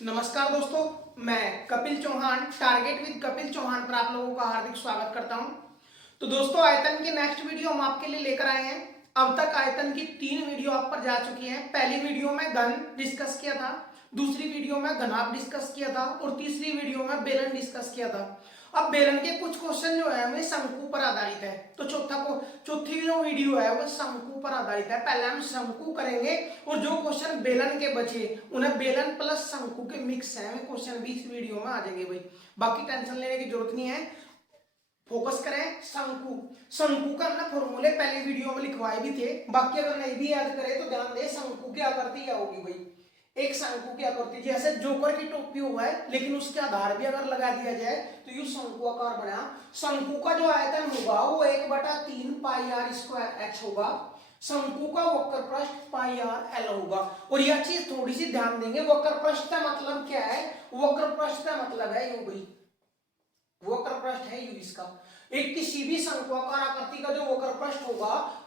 नमस्कार दोस्तों, मैं कपिल चौहान टारगेट विद कपिल चौहान पर आप लोगों का हार्दिक स्वागत करता हूं। तो दोस्तों, आयतन की नेक्स्ट वीडियो हम आपके लिए लेकर आए हैं। अब तक आयतन की 3 वीडियो आप पर जा चुकी हैं। पहली वीडियो में घन डिस्कस किया था, दूसरी वीडियो में घनाभ डिस्कस किया था और तीसरी वीडियो में बेलन डिस्कस किया था। अब बेलन के कुछ क्वेश्चन जो है वे शंकु पर आधारित है, तो चौथी जो वीडियो है वो शंकु पर आधारित है। पहले हम शंकु करेंगे और जो क्वेश्चन बेलन के बचे उन्हें बेलन प्लस शंकु के मिक्स है क्वेश्चन भी इस वीडियो में आ जाएंगे भाई। बाकी टेंशन लेने की जरूरत नहीं है, फोकस करें शंकु। शंकु का हमने फॉर्मूले पहले वीडियो में लिखवाए भी थे, बाकी अगर नहीं भी याद करें तो ध्यान दें शंकु की आकृति क्या होगी भाई। एक शंकु की आकृति जैसे जोकर की टोपी हुआ है, लेकिन उसके आधार भी अगर लगा दिया जाए तो यू शंकु आकार बना। शंकु का जो आयतन होगा वो 1/3 पाई आर स्क्वायर एच होगा। शंकु का वक्र पृष्ठ पाई आर एल होगा। और यह चीज थोड़ी सी ध्यान देंगे, वक्र पृष्ठ का मतलब क्या है? वक्र पृष्ठ का मतलब है यू भाई, वक्र पृष्ठ है यू। इसका एक किसी भी शंक्वाकार आकृति का जो वक्र पृष्ठ होगा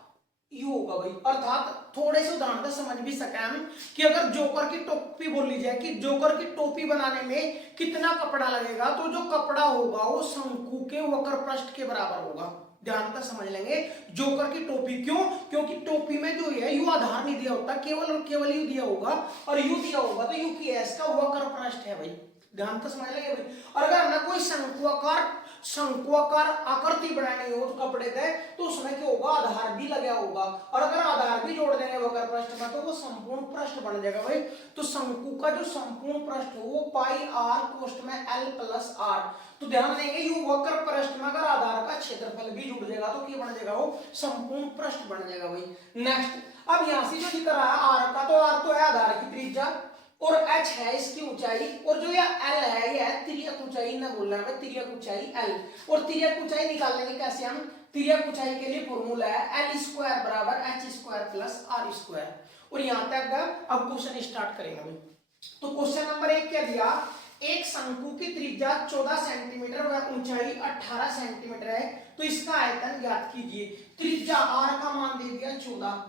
यू होगा भाई। अर्थात थोड़े से उदाहरण से समझ भी सके हम कि अगर जोकर की टोपी बोल ली जाए कि जोकर की टोपी बनाने में कितना कपड़ा लगेगा, तो जो कपड़ा होगा वो शंकु के वक्र पृष्ठ के बराबर होगा। ध्यान का समझ लेंगे जोकर की टोपी। क्यों? क्योंकि टोपी में जो है यू आधार नहीं दिया होता, केवल और केवल यू दिया होगा, और यू दिया होगा तो यू की एस का वक्र पृष्ठ है भाई। ध्यान तो समझ लेंगे भाई। और अगर हमें कोई शंक्वाकार आकृति बनानी हो तो कपड़े पे, तो उसमें क्या होगा? आधार भी लगा होगा, और अगर आधार भी जोड़ देंगे वक्र पृष्ठ में तो वो संपूर्ण पृष्ठ बन जाएगा भाई। तो शंकु का जो संपूर्ण पृष्ठ हो वो पाई आर कोष्ठ में एल प्लस आर। तो ध्यान देंगे यू वक्र पृष्ठ में अगर आधार का क्षेत्रफल भी जुड़ जाएगा तो क्या बन जाएगा? वो संपूर्ण पृष्ठ बन जाएगा भाई। नेक्स्ट, अब यहां से जो दिख रहा है आर का, तो आर तो है आधार की त्रिज्या और h है इसकी ऊंचाई, और जो यह l है यह तिर्यक ऊंचाई न बोलना है, तिर्यक ऊंचाई l। और तिर्यक ऊंचाई निकालने के कैसे हम? तिर्यक ऊंचाई के लिए फॉर्मूला है l स्क्वायर बराबर h square plus r square. और यहां तक अब क्वेश्चन स्टार्ट करेंगे भाई। तो क्वेश्चन नंबर 1 क्या दिया? एक शंकु की त्रिज्या 14 सेंटीमीटर व ऊंचाई 18 सेंटीमीटर है, तो इसका आयतन ज्ञात कीजिए। त्रिज्या r का मान दे दिया 14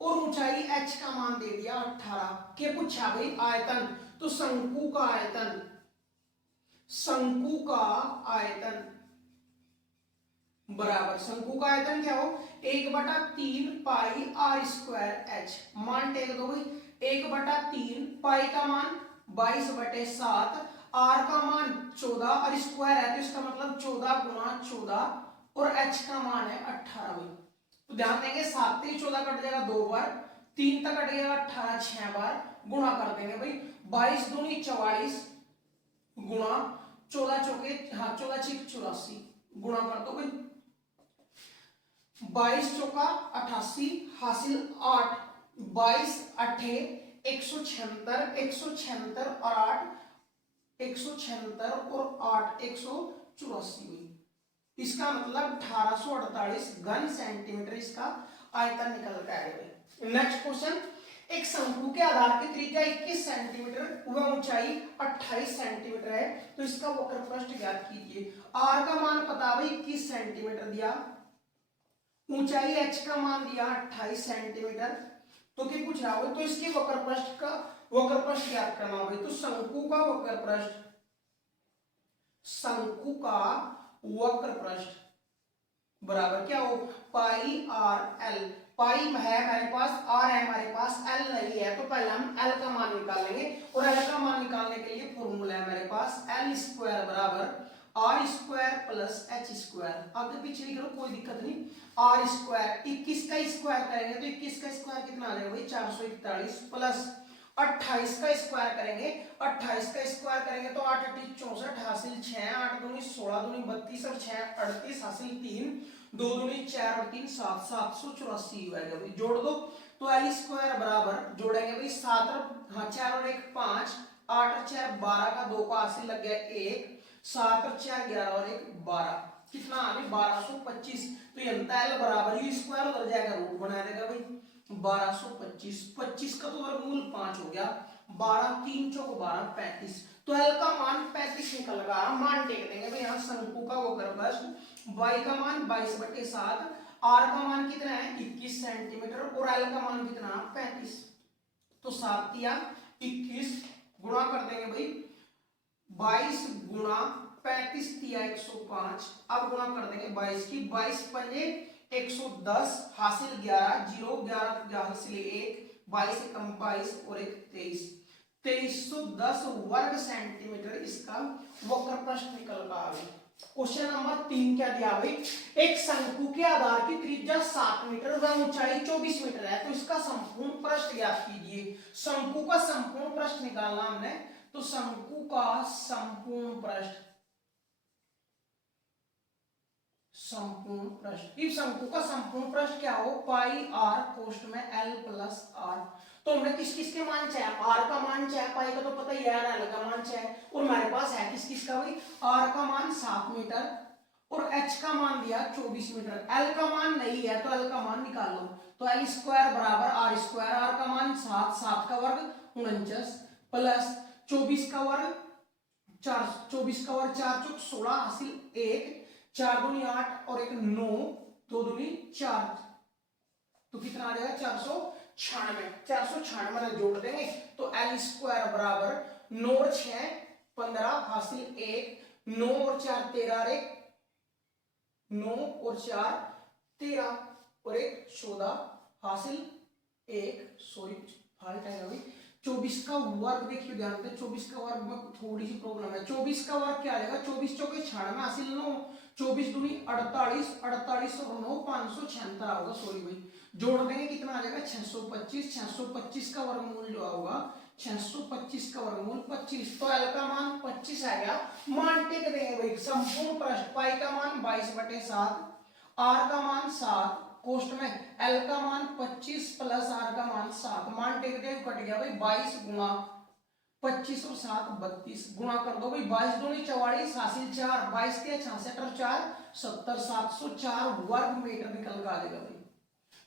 और ऊंचाई h का मान दे दिया 18 के पूछा भाई आयतन। तो शंकु का आयतन, शंकु का आयतन बराबर, शंकु का आयतन क्या हो? 1/3 पाई आर स्क्वायर एच। मान टेक दो भाई, 1/3 पाई का मान 22/7, आर का मान 14 और स्क्वायर है तो इसका मतलब 14 गुना 14 और एच का मान है 18 भाई। तो ध्यान देंगे 7 से 14 कट जाएगा 2 बार, 3 तक कट जाएगा 18 6 बार, गुणा कर देंगे भाई। 22 दूनी 44 गुणा 14 चौके 14 6 84 गुणा कर दो भाई। 22 चौका 88 हासिल 8, 22 अठे 176, 176 और 8 176 और 8 184 हुई। इसका मतलब 1848 घन सेंटीमीटर इसका आयतन निकल कर आएगा। नेक्स्ट क्वेश्चन, एक शंकु के आधार की त्रिज्या 21 सेंटीमीटर व ऊंचाई 28 सेंटीमीटर है, तो इसका वक्र पृष्ठ ज्ञात कीजिए। आर का मान पता भाई 21 सेंटीमीटर दिया, ऊंचाई h का मान दिया 28 सेंटीमीटर, तो क्या पूछ रहा हो? तो इसके वक्र पृष्ठ ज्ञात करना भाई। तो शंकु का वक्र पृष्ठ, शंकु का वक्र पृष्ठ बराबर क्या हो? पाई आर एल। पाई है हमारे पास, आर है हमारे पास, एल नहीं है, तो पहले हम एल का मान निकालेंगे। और एल का मान निकालने के लिए फॉर्मूला है हमारे पास एल स्क्वायर बराबर R square plus H square. आगे पीछे लिख लो कोई दिक्कत नहीं। आर स्क्वायर 21 का स्क्वायर करेंगे तो 21 का स्क्वायर कितना आ जाएगा भाई? 441 प्लस 28 का स्क्वायर करेंगे, 28 का स्क्वायर करेंगे तो 8 8 64 हासिल 6, 8 दूनी 16 दूनी 32 और 6 38 हासिल 3, 2 दूनी 4 और 3 7, 784 आएगा भाई। जोड़ दो तो एल स्क्वायर बराबर जोड़ेंगे भाई 7 और 4 और 1 5, 8 और 4 12 का 2 का हासिल लग गया 1, 7 और 4 11 और 1 12, कितना आ गया 1225। तो एल बराबर यू स्क्वायर उधर जाएगा रूट बना देगा भाई 1225। 25 का तो वर्गमूल 5 हो गया, 12 3 चौक 12 35। तो एल का मान 35 निकल गया। मान टेक देंगे भाई यहाँ शंकु का वक्र पृष्ठ, वाई का मान 22/7, आर का मान कितना है 21 सेंटीमीटर और एल का मान कितना 35। तो 7 या 21 गुणा कर भाई 22 गुणा 35 दिया 105। अब गुणा कर देंगे 22 की, 22 पंजे 110 हासिल 11, 0 11 हासिल 1, 22 से कम 22 और एक 23, 2310 वर्ग सेंटीमीटर इसका वक्र प्रस्थ निकल कर आ गई। क्वेश्चन नंबर 3 क्या दिया भाई, एक शंकु के आधार की त्रिज्या 7 मीटर व ऊंचाई 24 मीटर है, तो इसका संपूर्ण पृष्ठ ज्ञात कीजिए। शंकु का संपूर्ण पृष्ठ निकालना हमने, तो शंकु का संपूर्ण पृष्ठ, संपूर्ण पृष्ठ, इस शंकु का संपूर्ण पृष्ठ क्या हो, पाई आर कोष्ठ में एल प्लस आर। तो हमने किस किस के मान चाहे, आर का मान चाहे, पाई का तो पता ही है, एल का मान चाहे, और हमारे पास है किस किस का भाई, आर का मान 7 मीटर और एच का मान दिया 24 मीटर। एल का मान नहीं है तो एल का मान निकाल लो, तो एल स्क्वायर बराबर आर स्क्वायर, आर का मान 7, 7 का वर्ग 49 प्लस 24 का वर्ग 4, 24 का वर्ग 4 चौक 16 हासिल 1, 4 दूनी 8 और एक 9, 2 दूनी 4, तो कितना आ जाएगा 496, 496 जोड़ देंगे तो एल स्क्वायर बराबर 9 और 6 15 हासिल 1, 9 और 4 13, एक 9 और 4 13 और एक 14 हासिल 1, सॉरी फाल्ट है भाई, 24 का वर्ग देखिए ध्यान से, 24 का वर्ग में थोड़ी सी प्रॉब्लम है। 24 का वर्ग क्या आ जाएगा, 24 चौके 96 हासिल 9, 24 दूनी 48, 48 और 9 576 होगा, सॉरी भाई, जोड़ देंगे कितना आ जाएगा 625, 625 का वर्गमूल जो होगा 625 का वर्गमूल 25, तो एल का मान 25 आ गया। मान टेक देंगे भाई, संपूर्ण पृष्ठ पाई का मान 22/7, आर का मान 7, कोष्ठ में एल का मान 25 प्लस आर का मान 7, मान टेक दे कट गया भाई 22 गुणा 25 और 7 32, गुणा कर दो भाई 22 दूनी 44 हासिल 4, 22 के 66 और 4 70, 704 वर्ग मीटर निकल कर आ जाएगा भाई,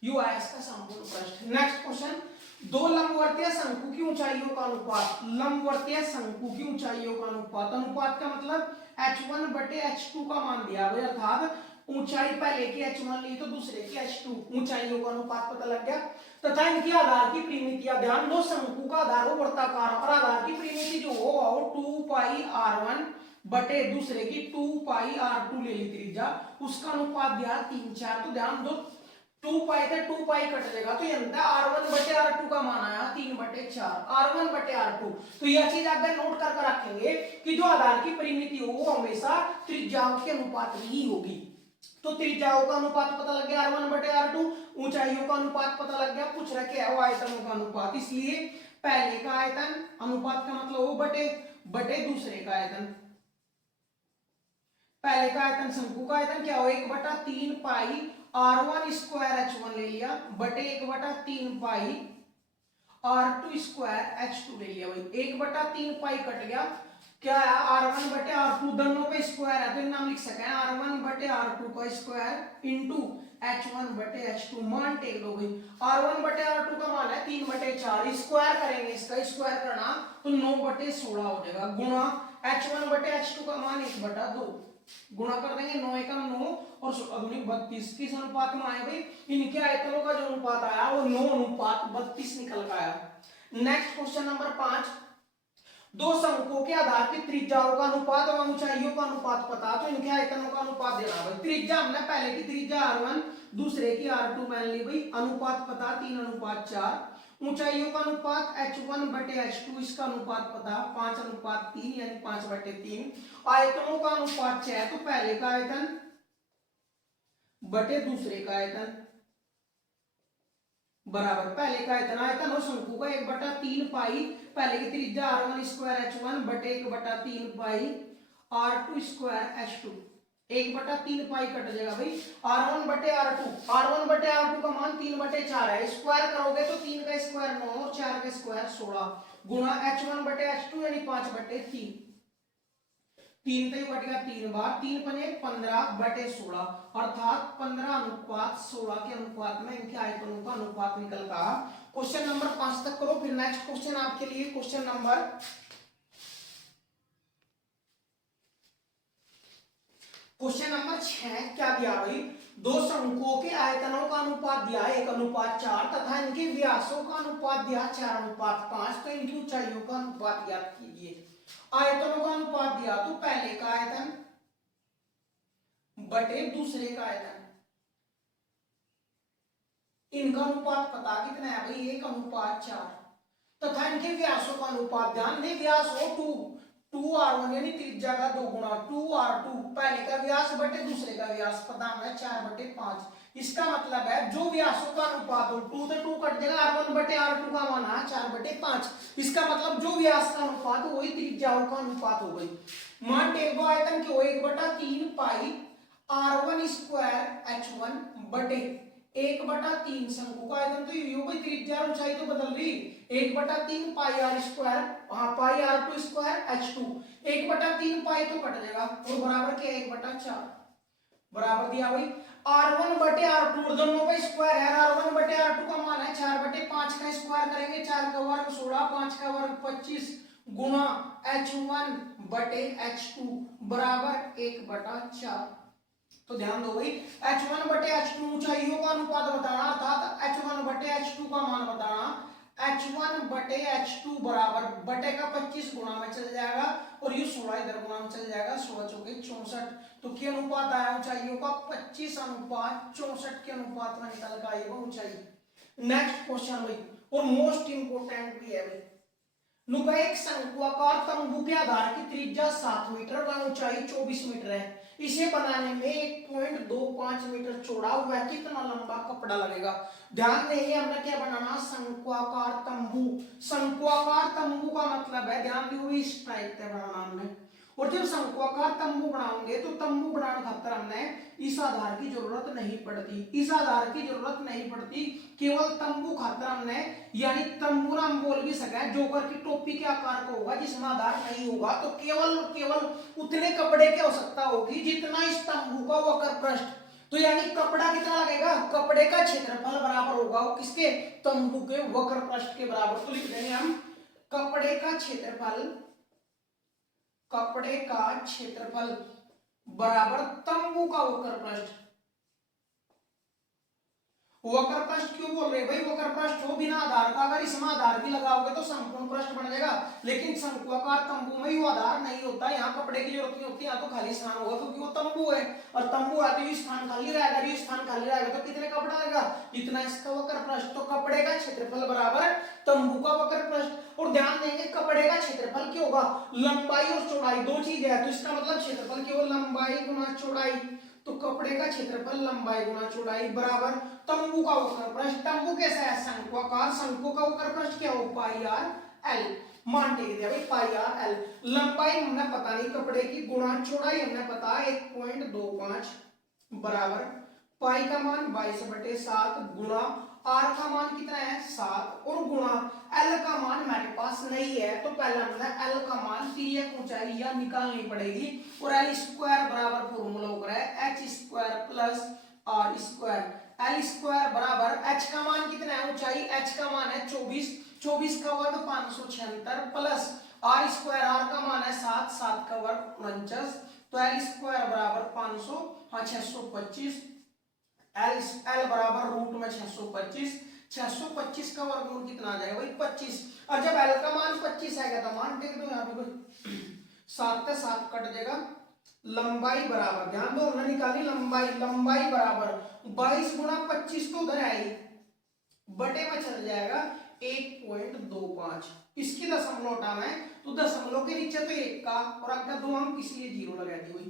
यू आया इसका संपूर्ण पृष्ठ। नेक्स्ट क्वेश्चन, दो लंबवर्तीय शंकु की ऊंचाइयों का अनुपात, लंबवर्तीय शंकु की ऊंचाइयों का अनुपात, अनुपात का मतलब h1/h2 का मान दिया भाई, अर्थात ऊंचाई पहले की h1 ली तो दूसरे की h2, ऊंचाइयों का अनुपात पता लग गया, तथा इनकी आधार की परिमितियां, ध्यान दो शंकु का आधार हो वृत्ताकार और आधार की परिमिति जो हो 2 पाई r1 बटे दूसरे की 2 पाई r2 ले ली त्रिज्या, उसका अनुपात दिया 3 4, तो ध्यान दो 2 पाई थे 2 पाई कट जाएगा, तो ये r1/r2 का मान आया 3/4, r1/r2। तो यह चीज अगर नोट कर रखेंगे कि जो आधार की परिमिति हो वो हमेशा त्रिज्याओं के अनुपात में ही होगी, तो त्रिज्याओं का अनुपात पता लग गया r1/r2, ऊंचाइयों का अनुपात पता लग गया, पूछ रखे है वो आयतनों का अनुपात, इसलिए पहले का आयतन अनुपात का मतलब वो बटे दूसरे का आयतन, पहले का आयतन शंकु का आयतन क्या हो 1/3 पाई r1 स्क्वायर h1 ले लिया बटे 1/3 पाई r2 स्क्वायर h2 ले लिया भाई, 1/3 पाई कट गया, क्या है r1/r2 दोनों पे स्क्वायर है तो नाम लिख सके r1/r2 का स्क्वायर इंटू h1/h2, मान टेक दो भाई, r1/r2 का मान है 3/4, स्क्वायर करेंगे इसका, स्क्वायर करना तो 9/16 हो जाएगा, गुणा h1/h2 का मान 1/2, गुणा कर देंगे 9 एकम 9 और 32, किस अनुपात में आया भाई, इनके आयतनों का जो अनुपात आया वो 9:32 निकल का आया। नेक्स्ट क्वेश्चन नंबर 5, दो शंकुओं के आधार की त्रिज्याओं का अनुपात और ऊंचाइयों का अनुपात पता, तो इनके आयतनों का अनुपात देना भाई, त्रिज्या हमने पहले की त्रिज्या r1 दूसरे की r2 मान ली भाई, अनुपात पता 3:4, ऊंचाइयों का अनुपात h1/h2, इसका अनुपात पता 5:3 यानी 5/3, आयतनों का अनुपात 6, तो पहले का आयतन बटे दूसरे का आयतन बराबर, पहले का आयतन, आयतन हो शंकु का 1/3 पाई पहले की त्रिज्या r1 स्क्वायर h1 बटे 1/3 पाई r2 square h2, 1/3 pi cut जाएगा भाई, r1/r2 का मान 3/4 है, स्क्वायर करोगे तो 3 का स्क्वायर 9 और 4 का स्क्वायर 16, गुणा h1/h2 यानी 5/3, 3 तो कट गया 3 बार, 3 पने 15/16, अर्थात 15:16 के अनुपात में इनके आयतनों का अनुपात निकल का। क्वेश्चन नंबर 5 तक करो, फिर नेक्स्ट क्वेश्चन आपके लिए क्वेश्चन नंबर 6 क्या दिया भाई, दो शंकुओं के आयतनों का अनुपात दिया 1:4 तथा इनके व्यासों का अनुपात दिया 4:5, तो इनकी ऊंचाइयों का अनुपात ज्ञात कीजिए। आयतनों का अनुपात दिया तो पहले का आयतन बटे दूसरे का आयतन, इनका अनुपात पता कितना है भाई, 1:4, तथा इनके व्यासों का अनुपात, ध्यान दें व्यास हो 2r1 यानी त्रिज्या का 2 गुना 2r2, पहले का व्यास बटे दूसरे का व्यास, पता है 4/5। इसका मतलब है जो व्यासों का अनुपात हो, 2 से 2 कट जाएगा, r1 बटे r2 का मान है 4/5। इसका मतलब जो व्यास का अनुपात हो वही त्रिज्याओं का अनुपात हो गई। मान टेबो आयतन की हो 1/3 पाई r1 स्क्वायर h1 बटे 1/3 शंकु का आयतन, तो ये हो गई त्रिज्या और ऊंचाई तो बदल रही, 1/3 पाई आर स्क्वायर, हाँ पाई r2 स्क्वायर h2, 1/3 पाई तो कट जाएगा और बराबर क्या 1/4 बराबर दिया भाई r1 बटे r2, दोनों का स्क्वायर है, r1 बटे r2 का मान है 4/5 का स्क्वायर करेंगे 4 का वर्ग 16, 5 का वर्ग 25 गुना h1 बटे h2 बराबर 1/4। तो ध्यान दो भाई h1 बटे h2 ऊंचाइयों का अनुपात बताना, अर्थात h1 बटे h2 का मान बताना, h1 बटे h2 बराबर बटे का 25 गुणा में चल जाएगा और ये 16 इधर गुणा में चल जाएगा, 16 चौके 64, तो क्या अनुपात आया ऊंचाइयों का 25:64 के अनुपात में निकल कर आएगा ऊंचाई। नेक्स्ट क्वेश्चन भाई और मोस्ट इंपोर्टेंट भी है भाई, नुका एक शंक्वाकार तंबू के आधार की त्रिज्या 7 मीटर व ऊंचाई 24 मीटर है, इसे बनाने में 1.25 मीटर चौड़ा व कितना लंबा कपड़ा लगेगा। ध्यान देंगे हमने क्या बनाना, शंक्वाकार तंबू। शंक्वाकार तंबू का मतलब है, ध्यान दो इस टाइप से बनाना हमने, और जब शंक्वाकार तंबू बनाओगे तो तंबू बनाने खातर हमने इस आधार की जरूरत नहीं पड़ती, इस आधार की जरूरत नहीं पड़ती, केवल तंबू खातर हमने, यानी तंबू ना हम बोल भी सके जोकर की टोपी के आकार का होगा जिसमें आधार नहीं होगा, तो केवल उतने कपड़े की आवश्यकता होगी जितना इस तंबू का वक्र पृष्ठ, तो यानी कपड़ा कितना लगेगा, कपड़े का क्षेत्रफल बराबर होगा वो किसके, तंबू के वक्र पृष्ठ के बराबर। तो लिख देंगे हम कपड़े का क्षेत्रफल, कपड़े का क्षेत्रफल बराबर तंबू का वक्र पृष्ठ। वक्र पृष्ठ क्यों बोल रहे भाई, वक्र पृष्ठ हो बिना आधार का, अगर इसमें आधार भी लगाओगे तो संपूर्ण पृष्ठ बन जाएगा, लेकिन शंक्वाकार तंबू में वो आधार नहीं होता, यहाँ कपड़े की जरूरत नहीं होती, यहाँ तो खाली स्थान होगा क्योंकि वो तंबू है, और तंबू है तो ये स्थान खाली रहेगा, ये स्थान खाली रहेगा तो कितने कपड़ा लगेगा, इतना इसका वक्र पृष्ठ, तो कपड़े का क्षेत्रफल बराबर तंबू का वक्र पृष्ठ। और ध्यान देंगे कपड़े का क्षेत्रफल क्या होगा, लंबाई और चौड़ाई दो चीज है, तो इसका मतलब क्षेत्रफल केवल लंबाई गुना चौड़ाई, तो कपड़े का क्षेत्रफल लंबाई गुना चौड़ाई बराबर तंबू का वक्र पृष्ठ। तंबू कैसा है, शंक्वाकार, शंकु का वक्र पृष्ठ क्या हो, पाई आर एल, मान टेक दिया भाई पाई आर एल। लंबाई हमने पता नहीं कपड़े की, गुणा चौड़ाई हमने पता 1.25 बराबर पाई का मान 22/7 गुणा आर का मान कितना है 7 और गुणा एल का मान हमारे पास नहीं है, तो पहले हमने एल का मान तिर्यक ऊंचाई या निकालनी पड़ेगी, और एल स्क्वायर बराबर फॉर्मूला होगा H square plus R square, L square बराबर एच का मान कितना है ऊंचाई, एच का मान है 24, 24 का वर्ग 576 प्लस आर स्क्वायर, आर का मान है 7, 7 का वर्ग 49, तो एल स्क्वायर बराबर 500 हाँ 625, एल बराबर रूट में 625, 625 का वर्गमूल कितना आ जाएगा भाई 25, और जब एल का मान 25 आएगा तो मान टेक दो यहाँ पे कोई 7 से 7 कट जाएगा, लंबाई बराबर, ध्यान दो हमने निकाली लंबाई, लंबाई बराबर 22 गुणा 25 तो उधर आई बटे में चल जाएगा 1.25, इसकी दशमलव हटाना है तो दशमलव के नीचे तो 1 का और अगर 2 अंक इसलिए 0 लगा दी हुई,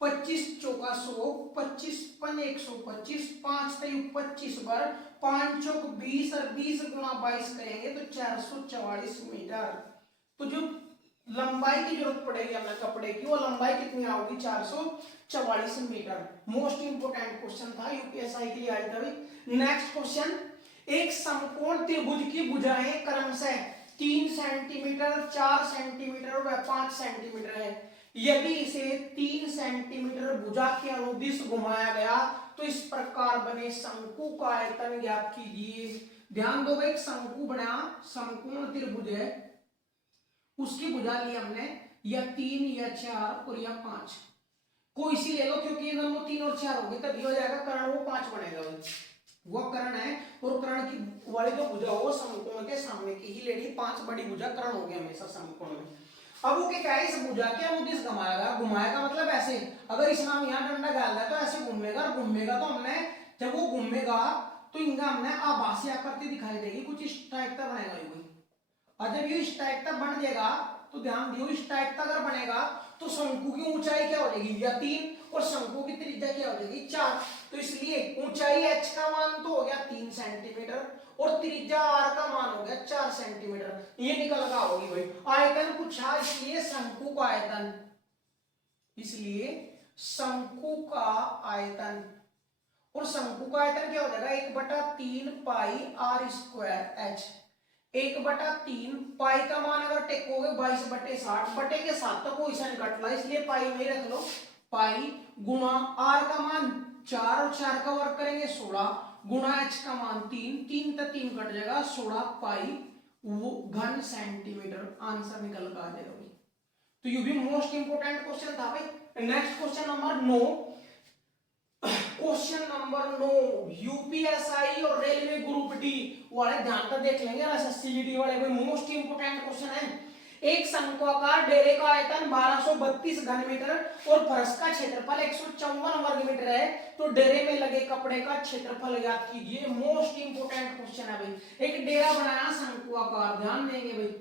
25 चौका 100, 25 पन 125, 5 तेईस 25 बार 5 चौक 20 और 20 गुणा 22 करेंगे तो 444 मीटर। तो जो लंबाई की जरूरत पड़ेगी हमें कपड़े की, वो लंबाई कितनी आओगी 444 मीटर। मोस्ट इंपोर्टेंट क्वेश्चन था यूपीएसआई के लिए आया था भाई। नेक्स्ट क्वेश्चन, एक समकोण त्रिभुज की भुजाएं क्रमशः 3 सेंटीमीटर, 4 सेंटीमीटर व 5 सेंटीमीटर है, यदि इसे 3 सेंटीमीटर भुजा के अनुदिश घुमाया गया तो इस प्रकार बने शंकु का आयतन ज्ञात कीजिए। ध्यान दो भाई, शंकु बना समकोण त्रिभुज है, उसकी भुजा ली हमने या 3 या 4 और या 5, कोई सी ले लो क्योंकि ये दोनों 3 और 4 होंगे तभी हो जाएगा, कर्ण वो 5 बनेगा भाई, वो कर्ण है, और कर्ण की वाली जो भुजा हो समकोण के सामने की ही लेनी, 5 बड़ी भुजा कर्ण हो गया हमेशा समकोण में। अब वो क्या है, इस भुजा के अनुदिश घुमाएगा, घुमाएगा मतलब ऐसे, अगर इसमें हम यहाँ डंडा डाल रहे हैं तो ऐसे घूमेगा, और घूमेगा तो हमने, जब वो घूमेगा तो इनका हमने आभासी आकृति दिखाई देगी, कुछ इस टाइप का बनेगा ये कोई। और जब ये इस टाइप का बन जाएगा तो ध्यान दियो, इस टाइप का अगर बनेगा तो शंकु की ऊंचाई क्या हो जाएगी, या 3, और शंकु की त्रिज्या क्या हो जाएगी, 4। तो इसलिए ऊंचाई h का मान तो हो गया 3 सेंटीमीटर, और त्रिज्या r का मान हो गया 4 सेंटीमीटर। ये निकल का होगी भाई। आयतन पूछा, इसलिए शंकु का आयतन, इसलिए शंकु का आयतन, और शंकु का आयतन क्या हो जाएगा, 1/3 पाई r स्क्वायर h। 1/3 पाई का मान अगर टेकोगे 22/60, बटे के साथ तो कोई सा नहीं कट रहा, इसलिए पाई में रख लो, पाई गुणा r का मान 4, और 4 का वर्ग करेंगे 16, गुणा h का मान 3, 3 तो 3 कट जाएगा, 16 पाई वो घन सेंटीमीटर। आंसर निकल कर आ जाएगा भाई। तो ये भी मोस्ट इंपोर्टेंट क्वेश्चन था भाई। Next question number 9, question number 9 UPSI और रेलवे ग्रुप डी वाले ध्यान से देख लेंगे, एसएससी वाले भाई, मोस्ट इंपोर्टेंट क्वेश्चन है। एक शंक्वाकार डेरे का आयतन 1232 घन मीटर और फर्श का क्षेत्रफल 154 वर्ग मीटर है, तो डेरे में लगे कपड़े का क्षेत्रफल ज्ञात कीजिए। मोस्ट इंपोर्टेंट क्वेश्चन है भाई। एक डेरा बनाया शंक्वाकार, ध्यान देंगे भाई,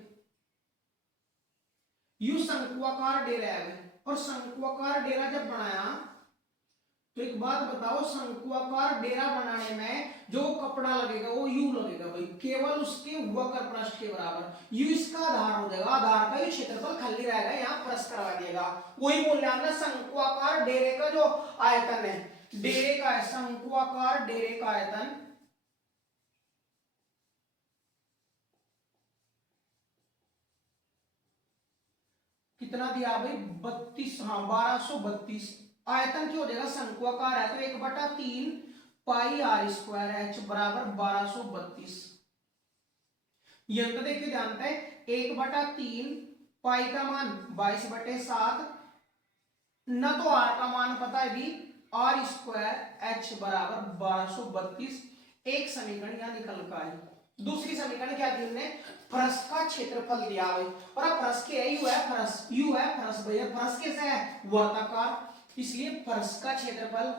यू शंक्वाकार डेरा है भाई, और शंक्वाकार डेरा जब बनाया तो एक बात बताओ, शंक्वाकार डेरा बनाने में जो कपड़ा लगेगा वो यू लगेगा भाई, केवल उसके वक्र पृष्ठ के बराबर। यू इसका आधार हो जाएगा, आधार का ये क्षेत्रफल खाली रहेगा, यहाँ प्लस करवा दिएगा। वही बोल रहे हैं शंक्वाकार डेरे का जो आयतन है, डेरे का है, शंक्वाकार डेरे का आयतन कितना दिया भाई, 32, हाँ 1232। आयतन क्या हो जाएगा, शंक्वाकार है तो 1/3 पाई r स्क्वायर h बराबर 1232। ये अंतर देखिए ध्यान से, 1/3 पाई का मान 22/7, न तो r का मान पता है भी, r स्क्वायर h बराबर 1232। एक समीकरण यहां निकल का है। दूसरी समीकरण क्या दी हमने, फर्श का क्षेत्रफल दिया है, और अब फर्श के यू है, फर्श यू है, फर्श भैया फर्श कैसे है, वर्ताकार, इसलिए फर्श का क्षेत्रफल,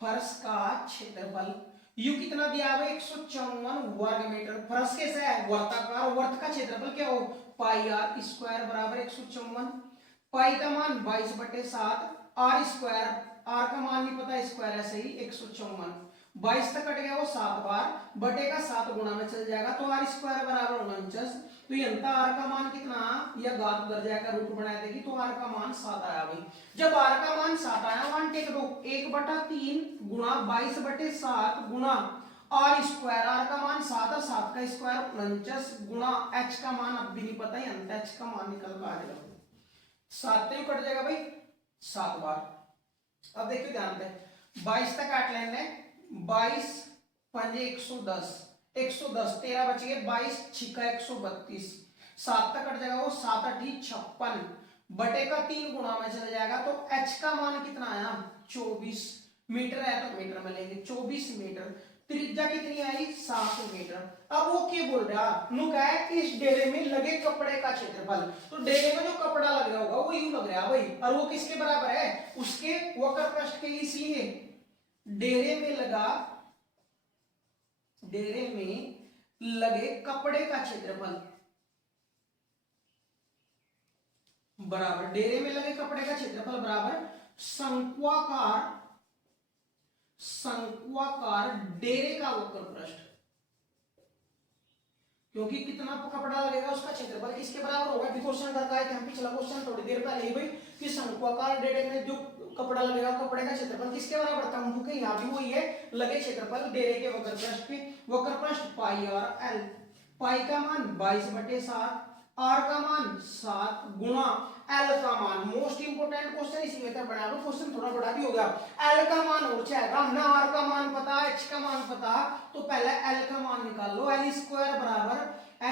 फर्श का क्षेत्रफल यू कितना दिया है, 154 वर्ग मीटर। फर्श कैसा है, वर्ताकार, वर्त का क्षेत्रफल क्या हो, पाई r स्क्वायर बराबर 154, पाई का मान 22/7, r स्क्वायर, r का मान नहीं पता, स्क्वायर है सही, 154, 22 तक कट गया वो 7 बार, बटे का 7 गुणा में चल जाएगा, तो r स्क्वायर बराबर 49। तो ये अंतर r का मान कितना, या घात उधर जाएगा रूट बना देगी, तो r का मान 7 आया भाई। जब r का मान 7 आया, वन टेक दो, 1/3 गुणा 22/7 गुणा r स्क्वायर, r का मान 7 और 7 का स्क्वायर 49 गुणा h का मान अब भी नहीं पता है, अंत h का मान निकल कर आ जाएगा, 7 तो कट जाएगा भाई 7 बार। अब देखिए ध्यान से, 22 तक काट लेंगे, 22 पंजे 110, 110 13 बच गए, 22 छिका 132, 7 तक कट जाएगा वो 7 8 56, बटे का 3 गुणा में चला जाएगा, तो h का मान कितना आया, 24 मीटर है, तो मीटर में लेंगे 24 मीटर। त्रिज्या कितनी आई, 7 मीटर। अब वो क्या बोल रहा नु क्या है, इस डेरे में लगे कपड़े का क्षेत्रफल, तो डेरे में जो कपड़ा लग रहा होगा वो यूं लग रहा है भाई, और वो किसके बराबर है, उसके वक्र पृष्ठ के, इसलिए डेरे में लगा, डेरे में लगे कपड़े का क्षेत्रफल बराबर, डेरे में लगे कपड़े का क्षेत्रफल बराबर शंक्वाकार, शंक्वाकार डेरे का वक्र पृष्ठ, क्योंकि कितना कपड़ा लगेगा उसका क्षेत्रफल किसके बराबर होगा। क्वेश्चन करता है कि हम पिछला क्वेश्चन थोड़ी देर पहले ही भाई कि शंक्वाकार डेरे में जो कपड़ा लगेगा, कपड़े का क्षेत्रफल किसके बराबर था, हम के यहाँ भी वही है, लगे क्षेत्रफल डेरे के वक्र पृष्ठ पे, वक्र पृष्ठ पाई और एल, पाई का मान 22/7, r का मान 7 गुणा l का मान, मोस्ट इंपोर्टेंट क्वेश्चन इसी में बना लो, क्वेश्चन थोड़ा बड़ा भी हो गया, l का मान और चाहेगा, हमने r का मान पता, h का मान पता, तो पहले l का मान निकाल लो, l स्क्वायर बराबर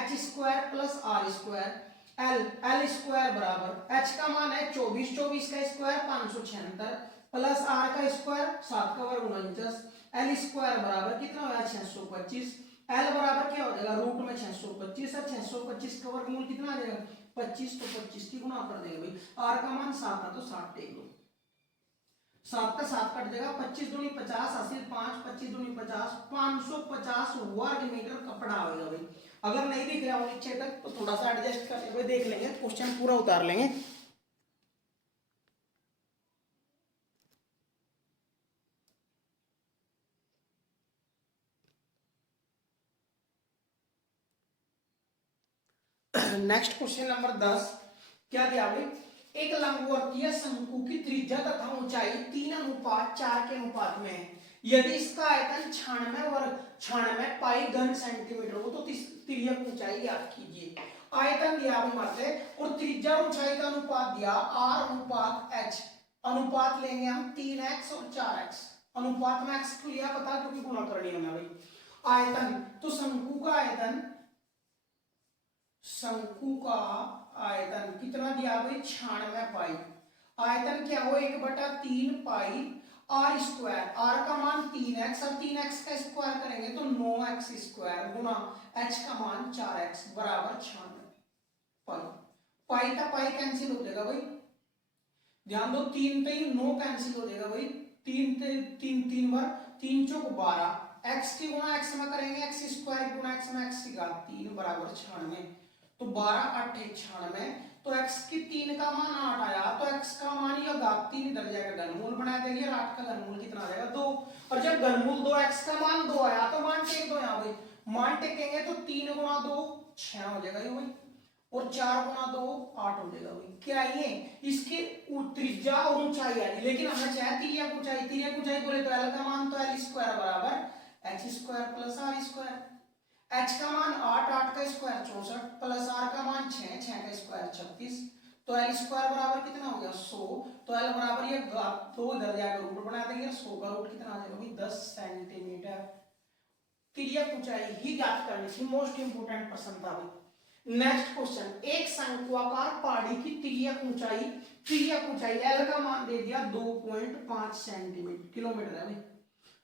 h square plus r square, l square बराबर h का मान है 24, 24 का स्क्वायर 576 प्लस r का स्क्वायर 7 का वर्ग 49, l स्क्वायर बराबर कितना होगा 625, l बराबर क्या हो जाएगा रूट में 625 और 625 का वर्गमूल कितना आ जाएगा 25 तो 25 की गुणा कर देंगे भाई, आर का मान 7 है तो 7 टेक दो, 7 का 7 कट जाएगा, 25 दूनी 50 हासिल 5, 25 दूनी 50, 550 वर्ग मीटर कपड़ा आएगा भाई। अगर नहीं दिख रहा हो नीचे तक तो थोड़ा सा एडजस्ट कर ले, देख लेंगे, क्वेश्चन पूरा उतार लेंगे। नेक्स्ट क्वेश्चन नंबर 10 क्या दिया भाई, एक लंबवर्तीय शंकु की त्रिज्या तथा ऊंचाई 3:4 के अनुपात में है, यदि इसका आयतन 96 पाई घन सेंटीमीटर हो तो तिर्यक ऊंचाई ज्ञात कीजिए। आयतन दिया भाई मात्र, और त्रिज्या ऊंचाई का अनुपात दिया R/H, अनुपात लेंगे हम 3x और 4x, अनुपात में x को लिया पता क्योंकि गुणा करनी है भाई। आयतन तो शंकु का आयतन कितना दिया भाई, 96 पाई, आयतन क्या हो 1/3 पाई आर स्क्वायर, आर का मान 3x और 3x का स्क्वायर करेंगे तो 9x स्क्वायर गुना h का मान 4x बराबर 96 पाई। पाई का पाई कैंसिल हो जाएगा भाई, ध्यान दो 3 पे 9 कैंसिल हो जाएगा भाई, 3 बार 3 चौक 12, x की गुणा x में करेंगे x स्क्वायर गुणा x में x की घात 3 बराबर 96, तो 12 8 96, तो x की 3 का मान 8 आया तो x का मान या घात 3 इधर जाएगा घनमूल बना देंगे, और 8 का घनमूल कितना आ जाएगा 2, और जब घनमूल 2 x का मान 2 आया तो मान टेक दो यहाँ भाई, मान टेकेंगे तो 3 गुणा 2 6 हो जाएगा ये भाई, और 4 गुणा 2 8 हो जाएगा भाई। क्या ये इसकी त्रिज्या और ऊंचाई है, लेकिन हमें चाहे तिर्यक ऊंचाई बोले तो l का मान तो l स्क्वायर बराबर h square plus r square, h का मान 8 8 का स्क्वायर 64 प्लस r का मान 6 6 का स्क्वायर 36, तो l स्क्वायर बराबर कितना हो गया 100, तो l बराबर ये 2 इधर जाकर रूट बना देंगे, 100 का रूट कितना आ जाएगा भाई 10 सेंटीमीटर। तिर्यक ऊंचाई ही ज्ञात करनी थी, मोस्ट इंपोर्टेंट प्रश्न था भाई। नेक्स्ट क्वेश्चन, एक शंक्वाकार पहाड़ी की तिर्यक ऊंचाई l का मान दे दिया 2.5 सेंटीमीटर किलोमीटर है भाई,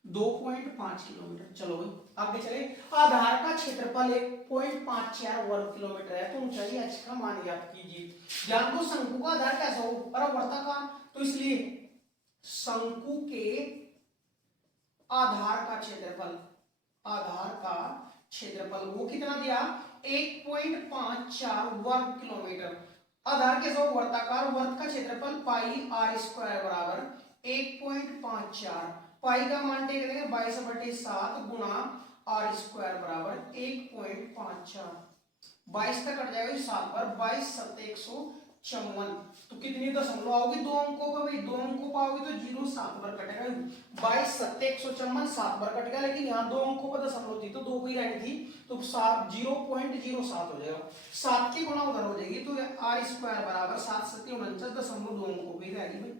2.5 किलोमीटर। चलो भाई आगे चले, आधार का क्षेत्रफल 1.54 वर्ग किलोमीटर है तो ऊंचाई h का मान ज्ञात कीजिए। ध्यान दो शंकु का आधार कैसा हो, वर्ताकार, तो इसलिए शंकु के आधार का क्षेत्रफल वो कितना दिया 1.54 वर्ग किलोमीटर। आधार कैसा हो, वर्ताकार, वर्त का क्षेत्रफल पाई आर स्क्वायर बराबर 1.54, पाई का मान टेक देंगे 22/7 गुणा आर स्क्वायर बराबर 1.54, 22 तक कट जाएगा 7 बार, 22 7 154, तो कितनी दशमलव आओगी 2 अंकों पे भाई, 2 अंकों पाओगे तो 0 7 बार कटेगा, 22 7 154 7 बार कटेगा, लेकिन यहाँ 2 अंकों पर दशमलव थी तो 2 को ही रहनी थी, तो 0.07 हो जाएगा, 7 की गुणा उधर हो जाएगी, तो आर स्क्वायर बराबर 7 7 49.2 अंकों पे रहेगी भाई,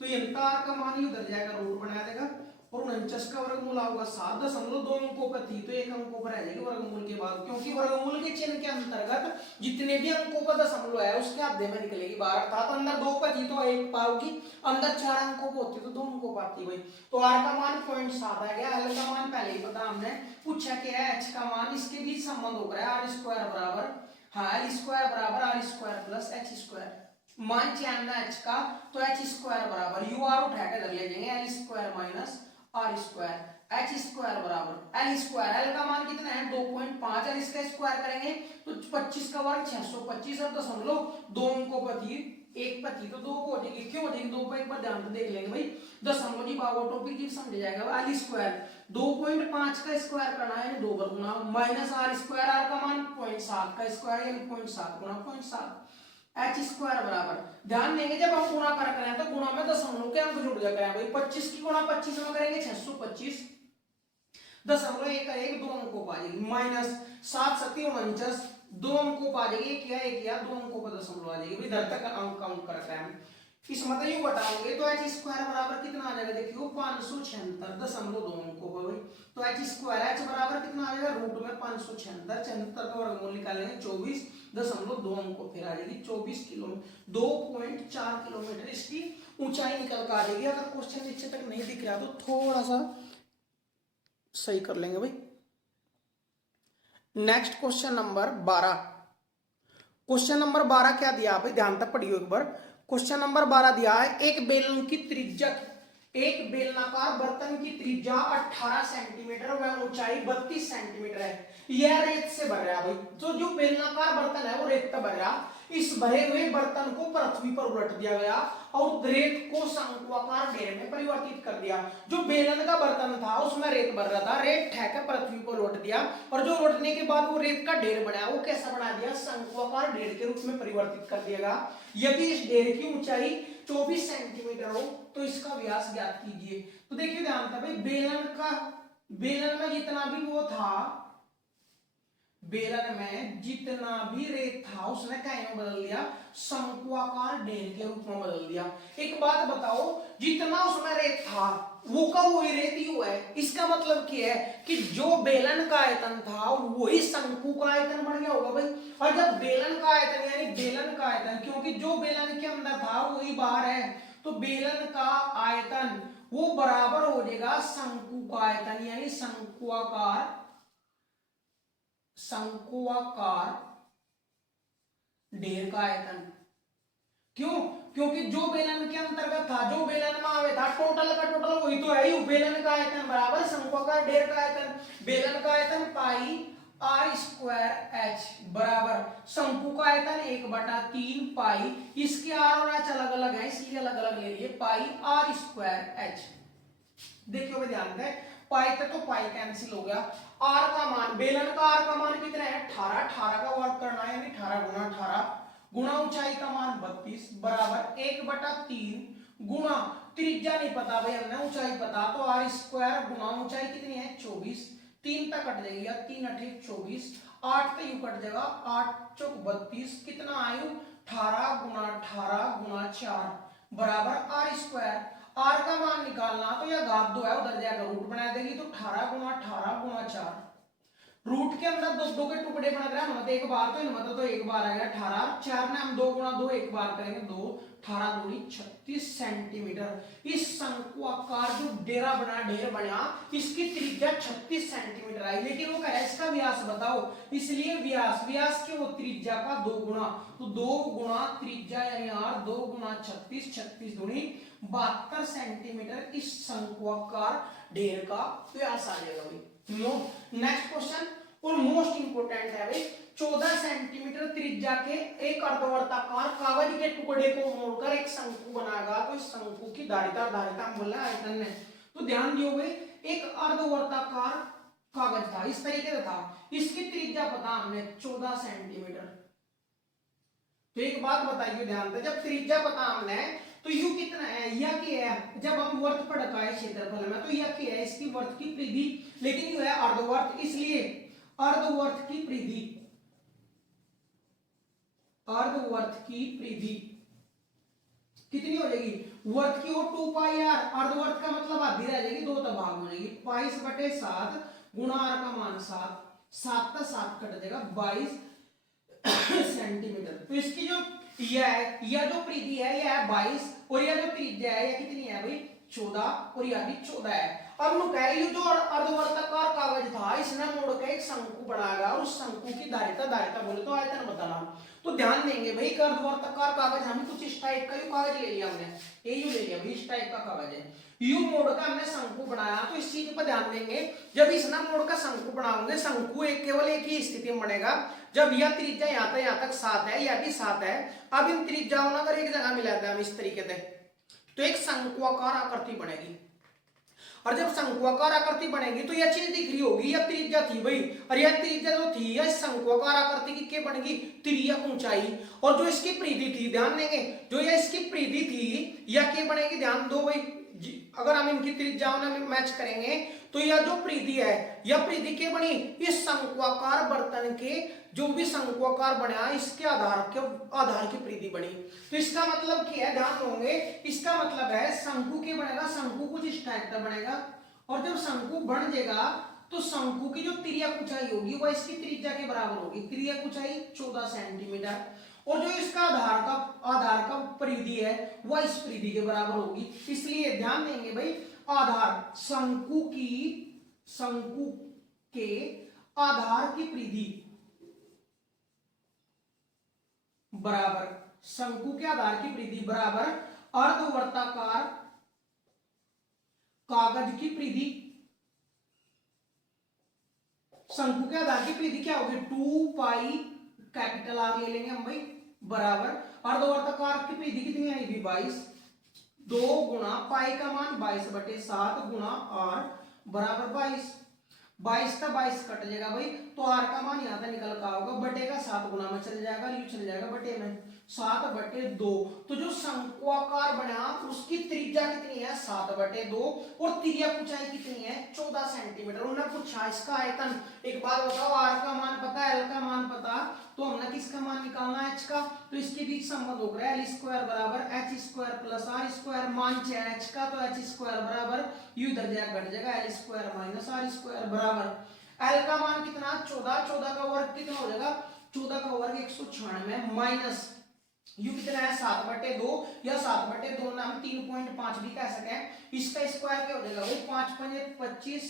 तो ये आर का मान ही उधर जाएगा रूट बना देगा, और 49 का वर्गमूल आएगा 7.2 अंकों पर थी तो 1 अंकों पर रह जाएगी वर्गमूल के बाद, क्योंकि वर्गमूल के चिन्ह के अंतर्गत जितने भी अंकों पर दशमलव है उसके आधे में निकलेगी बाहर, था तो अंदर 2 पर थी तो 1 पाओगी, अंदर 4 अंकों पर होती तो 2 अंकों पर आती भाई, तो आर का मान 0.7 आ गया, एल का मान पहले ही पता हमने पूछा क्या है, एच का मान, इसके बीच संबंध हो गया आर स्क्वायर बराबर, हाँ एल स्क्वायर बराबर R square plus H square, मान जानना एच का, तो एच स्क्वायर बराबर यू आर उठा के इधर ले जाएंगे L square minus R square, H square बराबर एल स्क्वायर, एल का मान कितना है 2.5, और इसका स्क्वायर करेंगे तो 25 का वर्ग 625, और दशमलव 2 अंकों पर थी, 1 पर थी तो 2 को हो जाएगी, क्यों हो जाएगी 2 पर, एक बार ध्यान से देख लेंगे भाई, दशमलव जी पावर टॉपिक जी समझ जाएगा, एल स्क्वायर 2.5 का स्क्वायर करना है 2 पर गुना माइनस आर स्क्वायर, आर का मान 0.7 का स्क्वायर यानी 0.7 गुना 0.7, एच स्क्वायर बराबर, ध्यान देंगे जब हम गुणा कर रहे हैं तो गुणा में दशमलव के अंक जुड़ जाते हैं भाई, 25 की गुणा 25 में करेंगे 625, दशमलव 1 2 अंकों पा जाएगी, माइनस 7 7 49 2 अंकों पा जाएगी, एक या 2 अंकों पर दशमलव आ जाएगी भाई, इधर तक अंक काउंट करते हैं, इस मतलब यूं बताओगे तो एच स्क्वायर बराबर कितना आ जाएगा, देखियो 576.2 अंकों पर भाई, तो एच स्क्वायर एच बराबर कितना आ जाएगा रूट में 576, 76 का वर्गमूल निकालेंगे 24.2 अंकों फिर आ जाएगी 24 किलोमीटर 2.4 किलोमीटर इसकी ऊंचाई निकल कर आ जाएगी। अगर क्वेश्चन नीचे तक नहीं दिख रहा तो थोड़ा सा सही कर लेंगे भाई। Next question number 12, question number 12 क्या दिया भाई, ध्यान तक पढ़ियो एक बार। क्वेश्चन नंबर 12 दिया है एक बेलन की त्रिज्या, एक बेलनाकार बर्तन की त्रिज्या 18 सेंटीमीटर व ऊंचाई 32 सेंटीमीटर है। यह रेत से भर रहा भाई, तो जो बेलनाकार बर्तन है वो रेत से भर रहा। इस भरे हुए बर्तन को पृथ्वी पर उलट दिया गया और रेत को शंक्वाकार ढेर में परिवर्तित कर दिया। जो बेलन का बर्तन था उसमें रेत भर रहा था, रेत ठहकर पृथ्वी पर उलट दिया और जो उलटने के बाद वो रेत का ढेर बना, वो कैसा बना दिया, शंक्वाकार ढेर के रूप में परिवर्तित कर दिया। यदि इस ढेर की ऊंचाई 24 सेंटीमीटर हो तो इसका व्यास ज्ञात कीजिए। तो देखिए ध्यान था भाई, बेलन में जितना भी वो था, बेलन में जितना भी रेत था उसने क्या में बदल दिया, शंक्वाकार ढेर के रूप में बदल दिया। एक बात बताओ, जितना उसमें रेत था वो का वही रेत ही हुआ है। इसका मतलब क्या है कि जो बेलन का आयतन था वही शंकु का आयतन बन गया होगा भाई। और जब बेलन का आयतन यानी बेलन का आयतन, क्योंकि जो बेलन के अंदर था वही बाहर है, तो बेलन का आयतन वो बराबर हो जाएगा शंकु का आयतन यानी शंक्वाकार ढेर का आयतन। क्यों? क्योंकि जो बेलन के अंतर्गत था, जो बेलन में आवे था, टोटल का टोटल वही तो है ही। बेलन का आयतन बराबर शंक्वाकार ढेर का आयतन। बेलन का आयतन पाई आर स्क्वायर एच बराबर शंकु का आयतन 1/3 पाई, इसके आर और एच अलग अलग है इसलिए अलग अलग ले लिए, पाई आर स्क्वायर एच। देखियो ध्यान दें, पाई तक तो पाई कैंसिल हो गया। आर का मान, बेलन का आर का मान कितना है 18, 18 का वर्ग करना है यानी 18 गुना 18 गुणा ऊंचाई का मान 32 बराबर 1/3 गुणा त्रिज्या नहीं पता भाई हमने, ऊंचाई पता, तो आर स्क्वायर गुणा ऊंचाई कितनी है 24, 3 तक कट जाएगी, 3 8 24, 8 तो यू कट जाएगा, 8 चौक 32, कितना आयु 18 गुना 4 बराबर आर स्क्वायर। आर का मान निकालना तो यह घात 2 है, उधर जाकर रूट बना देगी, तो 18 गुना 4 रूट के अंदर दो दो के टुकड़े बना रहे हैं, एक बार तो इनमें तो एक बार आ गया 18, 4 ने हम 2 गुना 2 एक बार करेंगे 2, 18 दूनी 36 सेंटीमीटर। इस शंक्वाकार जो डेरा बना ढेर बना इसकी त्रिज्या 36 सेंटीमीटर आई, लेकिन वो कह रहा है इसका व्यास बताओ, इसलिए व्यास के वो त्रिज्या का 2 गुना, तो 2 गुना त्रिज्या यानी r 2 गुना 36, 36 दूनी 72 सेंटीमीटर इस शंक्वाकार ढेर का व्यास आ जाएगा भाई। नेक्स्ट क्वेश्चन और मोस्ट इंपोर्टेंट है भाई, 14 सेंटीमीटर त्रिज्या के एक अर्धवर्ताकार कागज के टुकड़े को मोड़कर एक शंकु बनाएगा, तो इस शंकु की धारिता हम बोल रहे हैं आयतन में। तो ध्यान दियो भाई, एक अर्धवर्ताकार कागज था इस तरीके से था, इसकी त्रिज्या पता हमने 14 सेंटीमीटर। तो एक बात बताइए ध्यान से, जब त्रिज्या पता हमने तो यू कितना है, यह क्या है, जब हम वर्त पढ़ा है क्षेत्रफल में तो यह क्या है, इसकी वर्त की परिधि, लेकिन यह है अर्धवर्त, इसलिए अर्धवर्त की परिधि कितनी हो जाएगी, वर्त की हो 2 पाई आर, अर्धवर्त का मतलब आधी रह जाएगी, 2 भाग हो जाएगी, 22/7 गुणा आर का मान 7, 7 का 7 कट जाएगा 22 सेंटीमीटर। तो इसकी जो यह जो परिधि है यह है 22 और यह जो त्रिज्या है यह कितनी है भाई 14 और यह भी 14 है। अब नु कह ये जो अर्धवर्ताकार कागज था इसने मोड़ के एक शंकु बनाएगा और उस शंकु की धारिता बोले तो आयतन बताना। तो ध्यान देंगे भाई अर्धवर्ताकार कागज हम कुछ इस टाइप का कागज ले लिया हमने, ये यू ले लिया भाई, इस टाइप का कागज है, यू मोड़ का हमने शंकु बनाया, तो इस चीज पर ध्यान देंगे, जब इसना मोड़ का शंकु बनाओगे शंकु केवल एक ही स्थिति में बनेगा, जब यह त्रिज्या यहाँ तक 7 है, यह भी 7 है। अब इन त्रिज्याओं को अगर एक जगह मिला दें हम इस तरीके से तो एक शंक्वाकार आकृति बनेगी, और जब शंक्वाकार आकृति बनेगी तो यह चीज दिख रही होगी, यह त्रिज्या थी भाई, और यह त्रिज्या जो थी यह शंक्वाकार आकृति की क्या बनेगी, तिर्यक ऊंचाई, और जो इसकी परिधि थी ध्यान देंगे, जो यह इसकी परिधि थी यह क्या बनेगी, ध्यान दो भाई, अगर हम इनकी त्रिज्याओं में मैच करेंगे तो यह जो परिधि है यह परिधि क्या बनी, इस शंक्वाकार बर्तन के जो भी शंक्वाकार बना इसके आधार की परिधि बनी। तो इसका मतलब क्या है, ध्यान होंगे, इसका मतलब है शंकु के बनेगा, शंकु कुछ इस टाइप का बनेगा, और जब शंकु बन जाएगा तो शंकु की जो तिर्यक ऊंचाई होगी वह इसकी त्रिज्या के बराबर होगी, तिर्यक ऊंचाई 14 सेंटीमीटर, और जो इसका आधार का परिधि है वह इस परिधि के बराबर होगी। इसलिए ध्यान देंगे भाई, आधार शंकु के आधार की परिधि बराबर शंकु के आधार की परिधि बराबर अर्धवर्ताकार कागज की परिधि। शंकु के आधार की परिधि क्या होगी 2 पाई कैपिटल आर ले लेंगे हम भाई बराबर अर्धवर्ताकार की परिधि कितनी आएगी 22 2 गुणा पाई का मान 22/7 गुणा आर बराबर 22 का 22 कट जाएगा भाई तो आर का मान यहां तक निकल का होगा बटे का 7 गुना में चल जाएगा यू चल जाएगा बटे में 7/2। तो जो शंक्वाकार बना उसकी त्रिज्या कितनी है 7/2 और त्रिज्या ऊंचाई कितनी है 14 सेंटीमीटर। उन्होंने पूछा इसका आयतन। एक बात बताओ आर का मान पता है एल का मान पता तो हमने किसका मान निकालना है एच का। तो इसके बीच संबंध हो रहा है एल स्क्वायर बराबर H square plus R square मान चाहिए एच का तो एच स्क्वायर बराबर यू इधर जाकर घट जाएगा L square minus R square बराबर एल का मान कितना 14 14 का वर्ग कितना हो जाएगा 14 का वर्ग 196 माइनस यू कितना है 7/2 या 7/2 ना हम 3.5 भी कह सकते हैं। इसका स्क्वायर क्या हो जाएगा भाई 5 5 25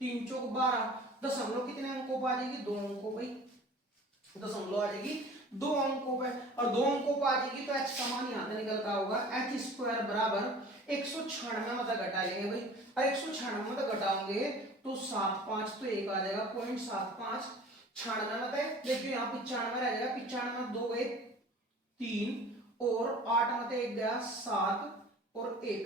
3 चौक 12 दशमलव कितने अंकों पर आ जाएगी 2 अंकों भाई दशमलव आ जाएगी 2 अंकों पे और 2 अंकों पर आ जाएगी तो एच का मान यहां से निकल का होगा एच स्क्वायर बराबर 196 मतलब घटा लेंगे भाई और 196 मतलब घटाओगे तो 7 5 तो 1 आ जाएगा 0.75 96 मतलब देखिए यहाँ 95 रह जाएगा 95 2 गए 3 और 8 में 1 गया 7 और 1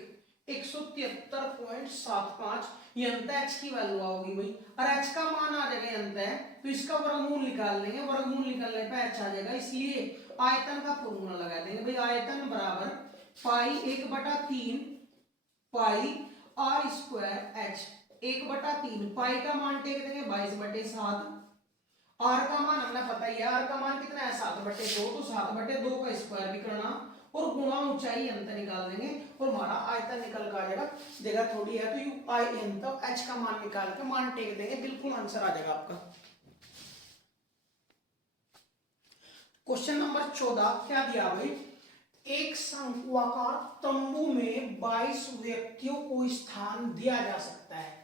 173.75 ये अंत एच की वैल्यू आओगी भाई और एच का मान आ जाएगा अंत है तो इसका वर्गमूल निकाल लेंगे वर्गमूल निकालने पे एच आ जाएगा इसलिए आयतन का फॉर्मूला लगा देंगे भाई आयतन बराबर पाई 1/3 pi R square H 1/3 pi का मान टेक देंगे 22/7 आर का मान हमने पता ही है आर का मान कितना है 7/2 तो 7/2 का स्क्वायर भी करना और गुणा ऊंचाई अंतर निकाल देंगे और हमारा आयतन निकल कर आ जाएगा जगह थोड़ी है तो यू आई एन तो एच का मान निकाल के मान टेक देंगे बिल्कुल आंसर आ जाएगा आपका। क्वेश्चन नंबर 14 क्या दिया भाई एक शंक्वाकार तंबू में 22 व्यक्तियों को स्थान दिया जा सकता है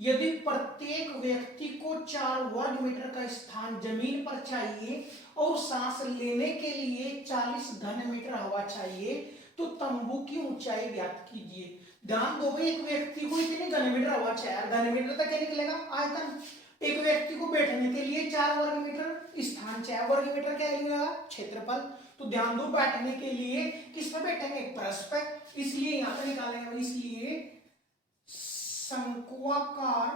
यदि प्रत्येक व्यक्ति को 4 वर्ग मीटर का स्थान जमीन पर चाहिए और सांस लेने के लिए 40 घन मीटर हवा चाहिए तो तंबू की ऊंचाई ज्ञात कीजिए। ध्यान दो भाई एक व्यक्ति को इतनी घन मीटर हवा चाहिए घन मीटर तक क्या निकलेगा आयतन एक व्यक्ति को बैठने के लिए 4 वर्ग मीटर स्थान चाहिए वर्ग मीटर क्या निकलेगा क्षेत्रफल। तो ध्यान दो बैठने के लिए किस पर बैठेंगे फर्श पे इसलिए यहां पर निकालेंगे इसलिए शंक्वाकार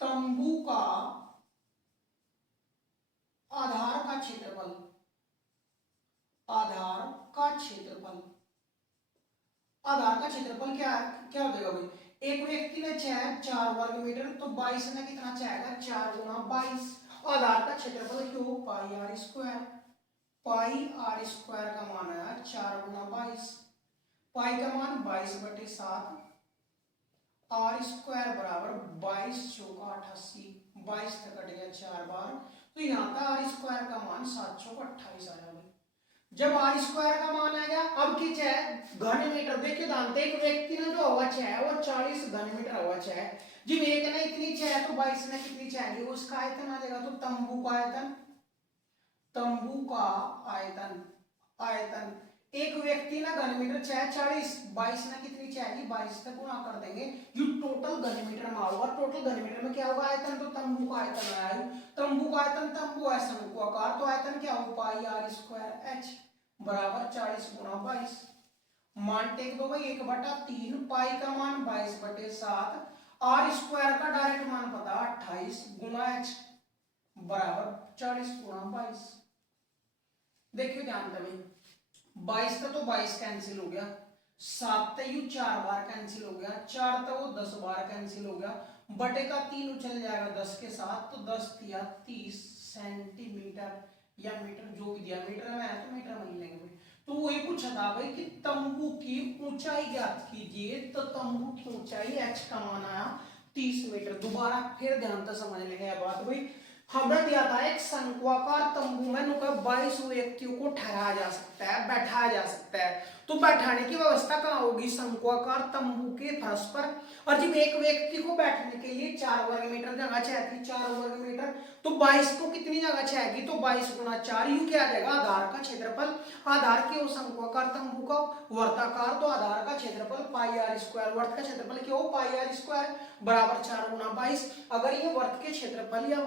तंबू का आधार का क्षेत्रफल क्या क्या हो जाएगा भाई एक व्यक्ति ने चाहे 4 वर्ग मीटर तो 22 ने कितना चाहेगा 4 गुना 22 आधार का क्षेत्रफल क्यों पाई आर स्क्वायर का मान आया 4 गुना 22 पाई का मान 22/7 आर स्क्वायर बराबर 22 चौका 88 22 तक कट गया 4 बार तो यहाँ का आर स्क्वायर का मान 7 चौका 28 आ जाएगा। जब आर स्क्वायर का मान आ गया अब की चाहे घन मीटर देखिए जानते एक व्यक्ति ने जो हवा चाहे वो 40 घन मीटर हवा चाहे जिन एक ने इतनी चाहे तो 22 ने कितनी चाहिए उसका आयतन आ जाएगा तो तंबू का आयतन एक व्यक्ति ना घन मीटर चाहे 40 22 ना कितनी चाहिए 22 तक गुणा कर देंगे यू टोटल घन मीटर में होगा टोटल घन मीटर में क्या होगा आयतन तो तंबू का आयतन आया तंबू का आयतन तंबू है शंक्वाकार तो आयतन क्या होगा पाई आर स्क्वायर एच बराबर 40 गुणा 22 मान टेक दो भाई 1/3 पाई का मान 22/7 आर स्क्वायर का डायरेक्ट मान पता 28 गुणा एच बराबर 40 गुणा 22 देखिए ध्यान दें 22 था तो 22 कैंसिल हो गया 7 यू 4 बार कैंसिल हो गया 4 था वो 10 बार कैंसिल हो गया बटे का 3 उछल जाएगा 10 के साथ तो 10 या 30 सेंटीमीटर या मीटर जो भी दिया मीटर में है तो मीटर में लेंगे तो वही पूछा था भाई कि तंबू की ऊंचाई ज्ञात कीजिए तो तंबू की ऊंचाई एच का मान आया 30 मीटर। दोबारा फिर ध्यान से समझ लेंगे यह बात भाई हमने दिया था एक शंक्वाकार तंबू में नुका 22 व्यक्तियों को ठहराया जा सकता है, बैठाया जा सकता है। तो बैठाने की व्यवस्था कहाँ होगी? शंक्वाकार तंबू के फर्श पर। और जब एक व्यक्ति को बैठने के लिए 4 वर्ग मीटर जगह चाहिए, 4 वर्ग मीटर, तो 22 को कितनी जगह चाहिए? तो 22 गुना 4, यू क्या आ जाएगा? आधार का क्षेत्रफल, आधार के वो शंक्वाकार तंबू का वर्ताकार, तो आधार का क्षेत्रफल पाई आर स्क्वायर, वर्त का क्षेत्रफल क्या हो? पाई आर स्क्वायर बराबर 4 गुना 22। अगर ये वर्त के क्षेत्रफल या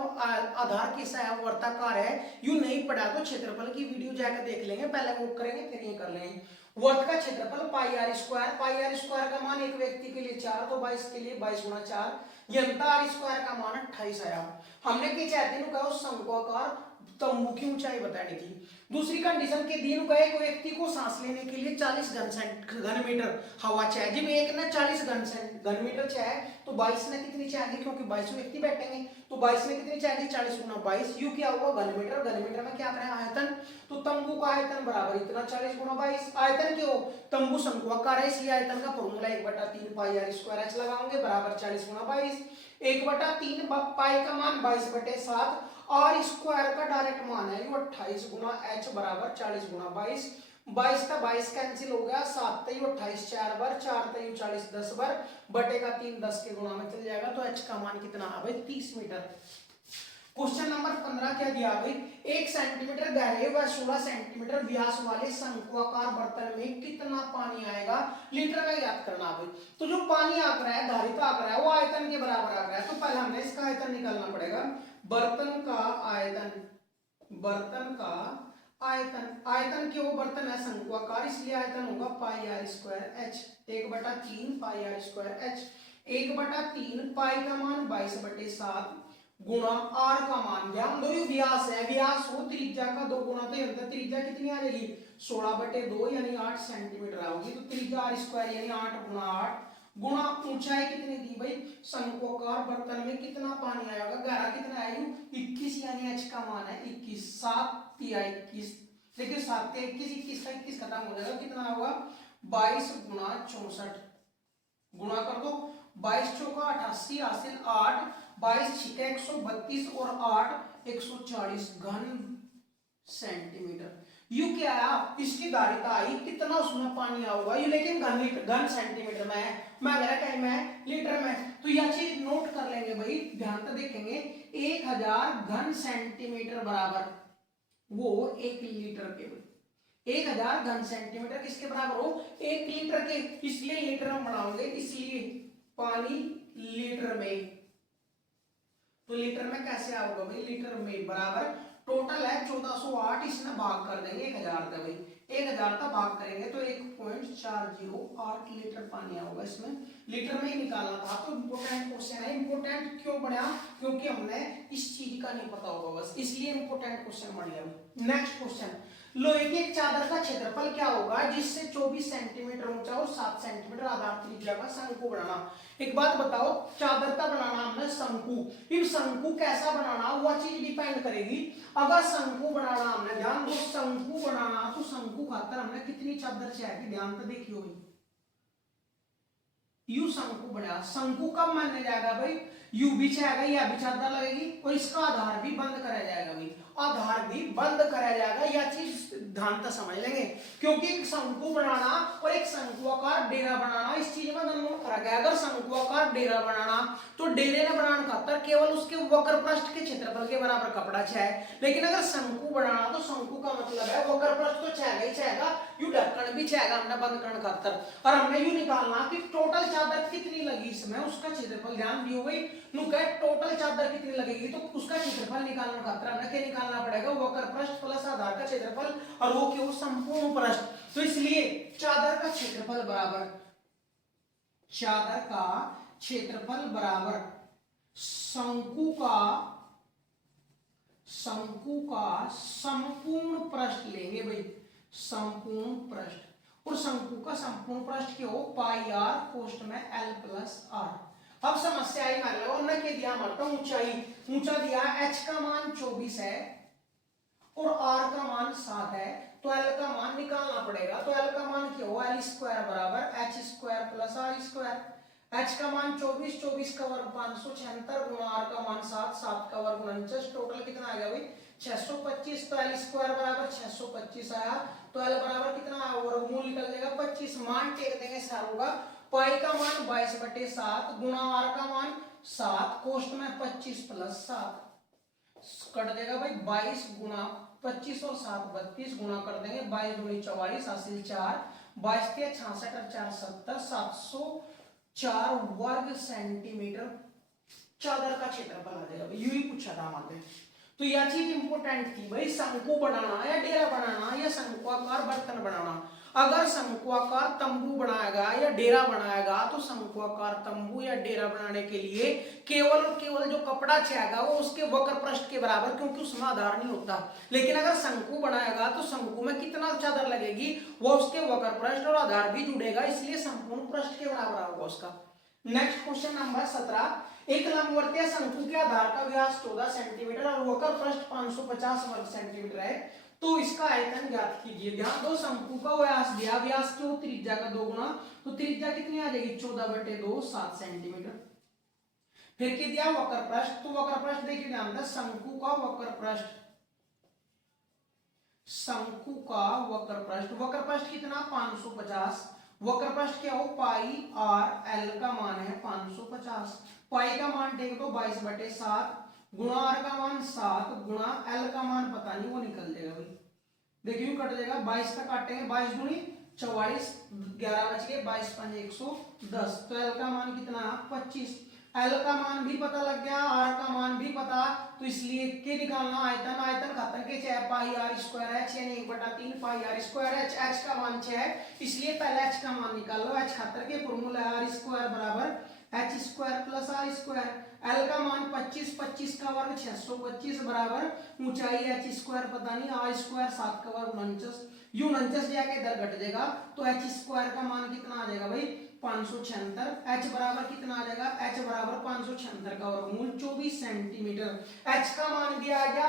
आधार कैसा है, वर्ताकार है, यू नहीं पढ़ा तो क्षेत्रफल की वीडियो जाकर देख लेंगे, पहले वो करेंगे फिर ये कर लेंगे। वर्त का क्षेत्रफल pi R square, pi R square का मान एक व्यक्ति के लिए 4, तो 22 के लिए 22 गुना 4, यंता आर स्क्वायर का मान 28 आया। हमने क्या चाहते हैं कहा शंक्वाकार तंबू की ऊंचाई बताने की। दूसरी कंडीशन के दिन का एक व्यक्ति को सांस लेने के लिए 40 घन मीटर हवा चाहिए। जब एक ना 40 घन मीटर चाहिए तो 22 ने कितनी चाहिए? क्योंकि 22 व्यक्ति बैठेंगे तो 22 में कितनी चाहिए? 40 गुना 22, यू क्या हुआ? घन मीटर। घन मीटर में क्या करें? आयतन। तो तंबू का आयतन बराबर इतना 40 गुना 22। आयतन क्यों? तंबू शंक्वाकार है इसलिए आयतन का formula 1/3 pi R square H लगाओगे बराबर 40 गुना 22। 1/3 पाई का मान 22/7, आर स्क्वायर का डायरेक्ट मान है 28 गुना एच बराबर 40 गुना 22। 22 का 22 कैंसिल हो गया, 7 तयु 28, 4 बार 4 तयु 40, 10 बार बटे का 3 10 के गुणा में चल जाएगा। तो एच का मान कितना है भाई? 30 मीटर। क्वेश्चन नंबर 15 क्या दिया भाई? 1 सेंटीमीटर गहरे व 16 सेंटीमीटर व्यास वाले शंक्वाकार बर्तन में कितना पानी आएगा? लीटर में याद करना भाई। तो जो पानी आंक रहा है, धारिता आंक रहा है, वो आयतन के बराबर आंक रहा है। तो पहले हमें इसका आयतन निकालना पड़ेगा। बर्तन का आयतन, बर्तन का आयतन, आयतन क्यों? बर्तन है शंक्वाकार इसलिए आयतन होगा pi R square H. 1/3 pi R square H. 1/3 pi का मान 22/7 गुणा आर का मान, ध्यान दो ये व्यास है, व्यास हो त्रिज्या का 2 गुना, तो यहां त्रिज्या कितनी आ जाएगी? 16/2 यानी 8 सेंटीमीटर आओगी। तो त्रिज्या आर स्क्वायर यानी 8 गुना 8 गुणा ऊंचाई कितनी दी भाई? शंक्वाकार बर्तन में कितना पानी आएगा? गहरा कितना आएगा? 21 यानी एच का मान है 21। 7 तिया 21, देखिए 7 तिया 21, 21 का 21 खत्म हो जाएगा, कितना होगा? 22 गुना 64 गुणा कर दो, 22 चौका 88 हासिल 8, 22 छिके 132 और 8 140 घन सेंटीमीटर। यू क्या आया? इसकी धारिता आई, कितना उसमें पानी आऊगा? ये लेकिन घन सेंटीमीटर में है, मैं कह रहा कहीं में लीटर में। तो यह चीज नोट कर लेंगे भाई, ध्यान से देखेंगे। 1000 घन सेंटीमीटर बराबर वो 1 लीटर के। 1000 घन सेंटीमीटर किसके बराबर हो? 1 लीटर के, इसलिए लीटर में बढ़ाओगे, इसलिए पानी लीटर में। तो लीटर में कैसे आओगे भाई? लीटर में बराबर टोटल है 1408, इसमें भाग कर देंगे 1000 का भाई। 1000 का भाग करेंगे तो 1.408 लीटर पानी आएगा इसमें। लीटर में ही निकालना था। तो इंपोर्टेंट क्वेश्चन है। इंपोर्टेंट क्यों बढ़ा? क्योंकि हमने इस चीज का नहीं पता होगा बस, इसलिए इंपोर्टेंट क्वेश्चन बढ़ गया। नेक्स्ट क्वेश्चन, लोहे की एक चादर का क्षेत्रफल क्या होगा जिससे 24 सेंटीमीटर ऊंचा और 7 सेंटीमीटर आधार त्रिज्या का शंकु बनाना। एक बात बताओ, चादर का बनाना हमने शंकु, फिर शंकु कैसा बनाना वह चीज डिपेंड करेगी। अगर शंकु बनाना हमने, ध्यान दो, शंकु बनाना तो शंकु खातर हमने कितनी चादर चाहिए? ध्यान से देखियो भाई, यू शंकु बना, शंकु कब मानने जाएगा भाई? यू भी चाहेगा, या भी चादर लगेगी और इसका आधार भी बंद कराया जाएगा भाई, आधार भी बंद कराया जाएगा। यह चीज ध्यान से समझ लेंगे, क्योंकि एक शंकु बनाना और एक शंकुआकार डेरा बनाना इस चीज में नोट करा गया। अगर शंकुआकार डेरा बनाना तो डेरे ने बनाने खातर केवल उसके वक्र पृष्ठ के क्षेत्रफल के बराबर कपड़ा चाहिए, लेकिन अगर शंकु बनाना तो शंकु का मतलब है वक्र पृष्ठ तो चाहेगा ही चाहेगा, यू ढक्कन भी चाहेगा हमने बंद करने खातर। और हमने यू निकालना कि टोटल चादर कितनी लगी इसमें, उसका क्षेत्रफल। ध्यान दियो भाई, टोटल चादर कितनी लगेगी तो उसका क्षेत्रफल निकालना खातर हमने क्या निकालना पड़ेगा? वक्र पृष्ठ प्लस आधार का क्षेत्रफल, और वो क्यों? संपूर्ण पृष्ठ। तो इसलिए चादर का क्षेत्रफल बराबर, चादर का क्षेत्रफल बराबर शंकु का संपूर्ण पृष्ठ लेंगे भाई, संपूर्ण पृष्ठ। और शंकु का संपूर्ण पृष्ठ क्या हो? पाई आर कोष्ठ में एल प्लस आर। अब समस्या आई मान लो, हमने क्या दिया? हमारा ऊंचाई, ऊंचा दिया एच का मान 24 है और आर का मान 7 है, तो एल का मान निकालना पड़ेगा। तो एल का मान क्या हो? एल स्क्वायर बराबर H square plus R square. h का मान 24, 24 का वर्ग 576 गुणा r का मान 7, 7 का वर्ग 49, टोटल कितना आ गया भाई 625। तो l स्क्वायर बराबर 625 आया। तो l बराबर कितना आया, वर्गमूल निकल जाएगा 25। मान टेक देंगे सारों का, पाई का मान 22/7 गुणा r का मान 7, कोष्ट में 25 + 7 कट देगा भाई 22 गुणा 25 और 7 32 गुणा कर देंगे 22 दूनी 44 हासिल 4 22 के 66 और 4 70 704 वर्ग सेंटीमीटर चादर का क्षेत्रफल आ जाएगा। यू ही पूछा था हमारे। तो यह चीज इंपोर्टेंट थी भाई, शंकु बनाना या डेरा बनाना या शंकुआकार बर्तन बनाना। अगर शंकुआकार तंबू बनाएगा या डेरा बनाएगा तो शंकुआकार तंबू या डेरा बनाने के लिए केवल और केवल जो कपड़ा चाहिएगा वो उसके वक्र पृष्ठ के बराबर, क्योंकि उसमें आधार नहीं होता। लेकिन अगर शंकु बनाएगा तो शंकु में कितना चादर लगेगी, वो उसके वक्र पृष्ठ और आधार भी जुड़ेगा, इसलिए संपूर्ण पृष्ठ के बराबर होगा उसका। नेक्स्ट क्वेश्चन नंबर 17, एक लंबवर्तीय शंकु के आधार का व्यास 14 सेंटीमीटर और वक्र पृष्ठ 550 वर्ग सेंटीमीटर है, तो इसका आयतन ज्ञात कीजिए। ध्यान दो, शंकु का व्यास दिया, व्यास क्यों, त्रिज्या का 2 गुना, तो त्रिज्या कितनी आ जाएगी 14/2 7 सेंटीमीटर। फिर क्या दिया, वक्र पृष्ठ, तो वक्र पृष्ठ देखिए ध्यान से, शंकु का वक्र पृष्ठ, शंकु का वक्र पृष्ठ कितना 550, वक्र पृष्ठ क्या हो पाई r, l का मान है 550, पाई का मान देख दो 22/7 गुणा r का मान 7 गुणा l का मान पता नहीं, वो निकल जाएगा भाई, देखिए कट जाएगा 22 का काटेंगे 22 दूनी 44 11 बच गए 22 5 110, तो l का मान कितना 25, l का मान भी पता लग गया, r का मान भी पता, तो इसलिए के निकालना आयतन, आयतन खातर के चाहे पाई r स्क्वायर h यानी 1/3 पाई r स्क्वायर h, h का मान 6 है इसलिए पहले h का मान निकाल लो, h खातर के फॉर्मूला r स्क्वायर बराबर h square plus r square, l का मान 25, 25 का वर्ग 625 बराबर ऊंचाई h स्क्वायर पता नहीं, r स्क्वायर 7 का वर्ग 49, यू 49 जाके इधर घट जाएगा, तो h स्क्वायर का मान कितना आ जाएगा भाई 576, h बराबर कितना आ जाएगा, h बराबर 576 का वर्गमूल 24 सेंटीमीटर। h का मान भी आ गया,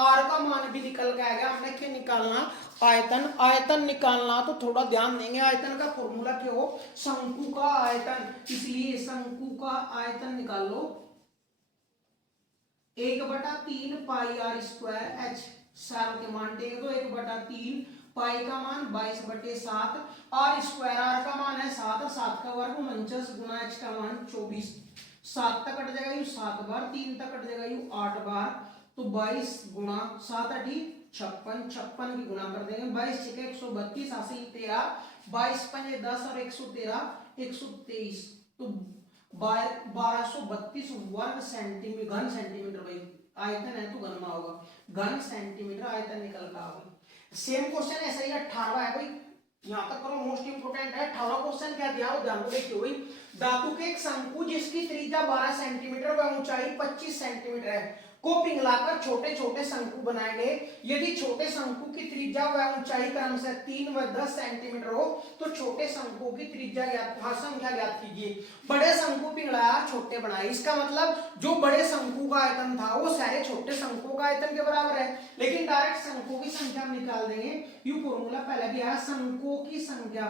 r का मान भी निकल के आ गया। हमने क्या निकालना, आयतन, आयतन निकालना, तो थोड़ा ध्यान देंगे, आयतन का फॉर्मूला क्या हो, शंकु का आयतन, इसलिए शंकु का आयतन निकाल लो 1/3 पाई r स्क्वायर h, सार के मान टेक दो 1/3 पाई का मान 22/7 r स्क्वायर, r का मान है 7, 7 का वर्ग 49 गुणा h का मान 24, 7 तक कट जाएगा यू 7 बार, 3 तक कट जाएगा यू 8 बार, तो 22 गुणा 7 8 56, 56 की गुणा कर देंगे 22 6 132 हासिल 13, 22 5 10 और 113 123, तो 1232 वर्ग सेंटीमीटर, घन सेंटीमीटर भाई, आयतन है तो घन में होगा, घन सेंटीमीटर आयतन निकल का होगा। सेम क्वेश्चन ऐसा ही 18वां है भाई, यहां तक करो, मोस्ट इंपोर्टेंट है। 18वां क्वेश्चन क्या दिया हो ध्यान देखिए भाई, धातु के एक शंकु जिसकी त्रिज्या 12 सेंटीमीटर व ऊंचाई 25 सेंटीमीटर है को पिघलाकर छोटे छोटे शंकु बनाए गए। यदि छोटे शंकु की त्रिज्या व ऊंचाई क्रमशः 3 व 10 सेंटीमीटर हो तो छोटे शंकु की त्रिज्या संख्या ज्ञात कीजिए। बड़े शंकु पिघलाया छोटे बनाए, इसका मतलब जो बड़े शंकु का आयतन था वो सारे छोटे शंकु का आयतन के बराबर है, लेकिन डायरेक्ट शंकु की संख्या हम निकाल देंगे। यू फॉर्मूला पहले भी आया, शंकुओं की संख्या,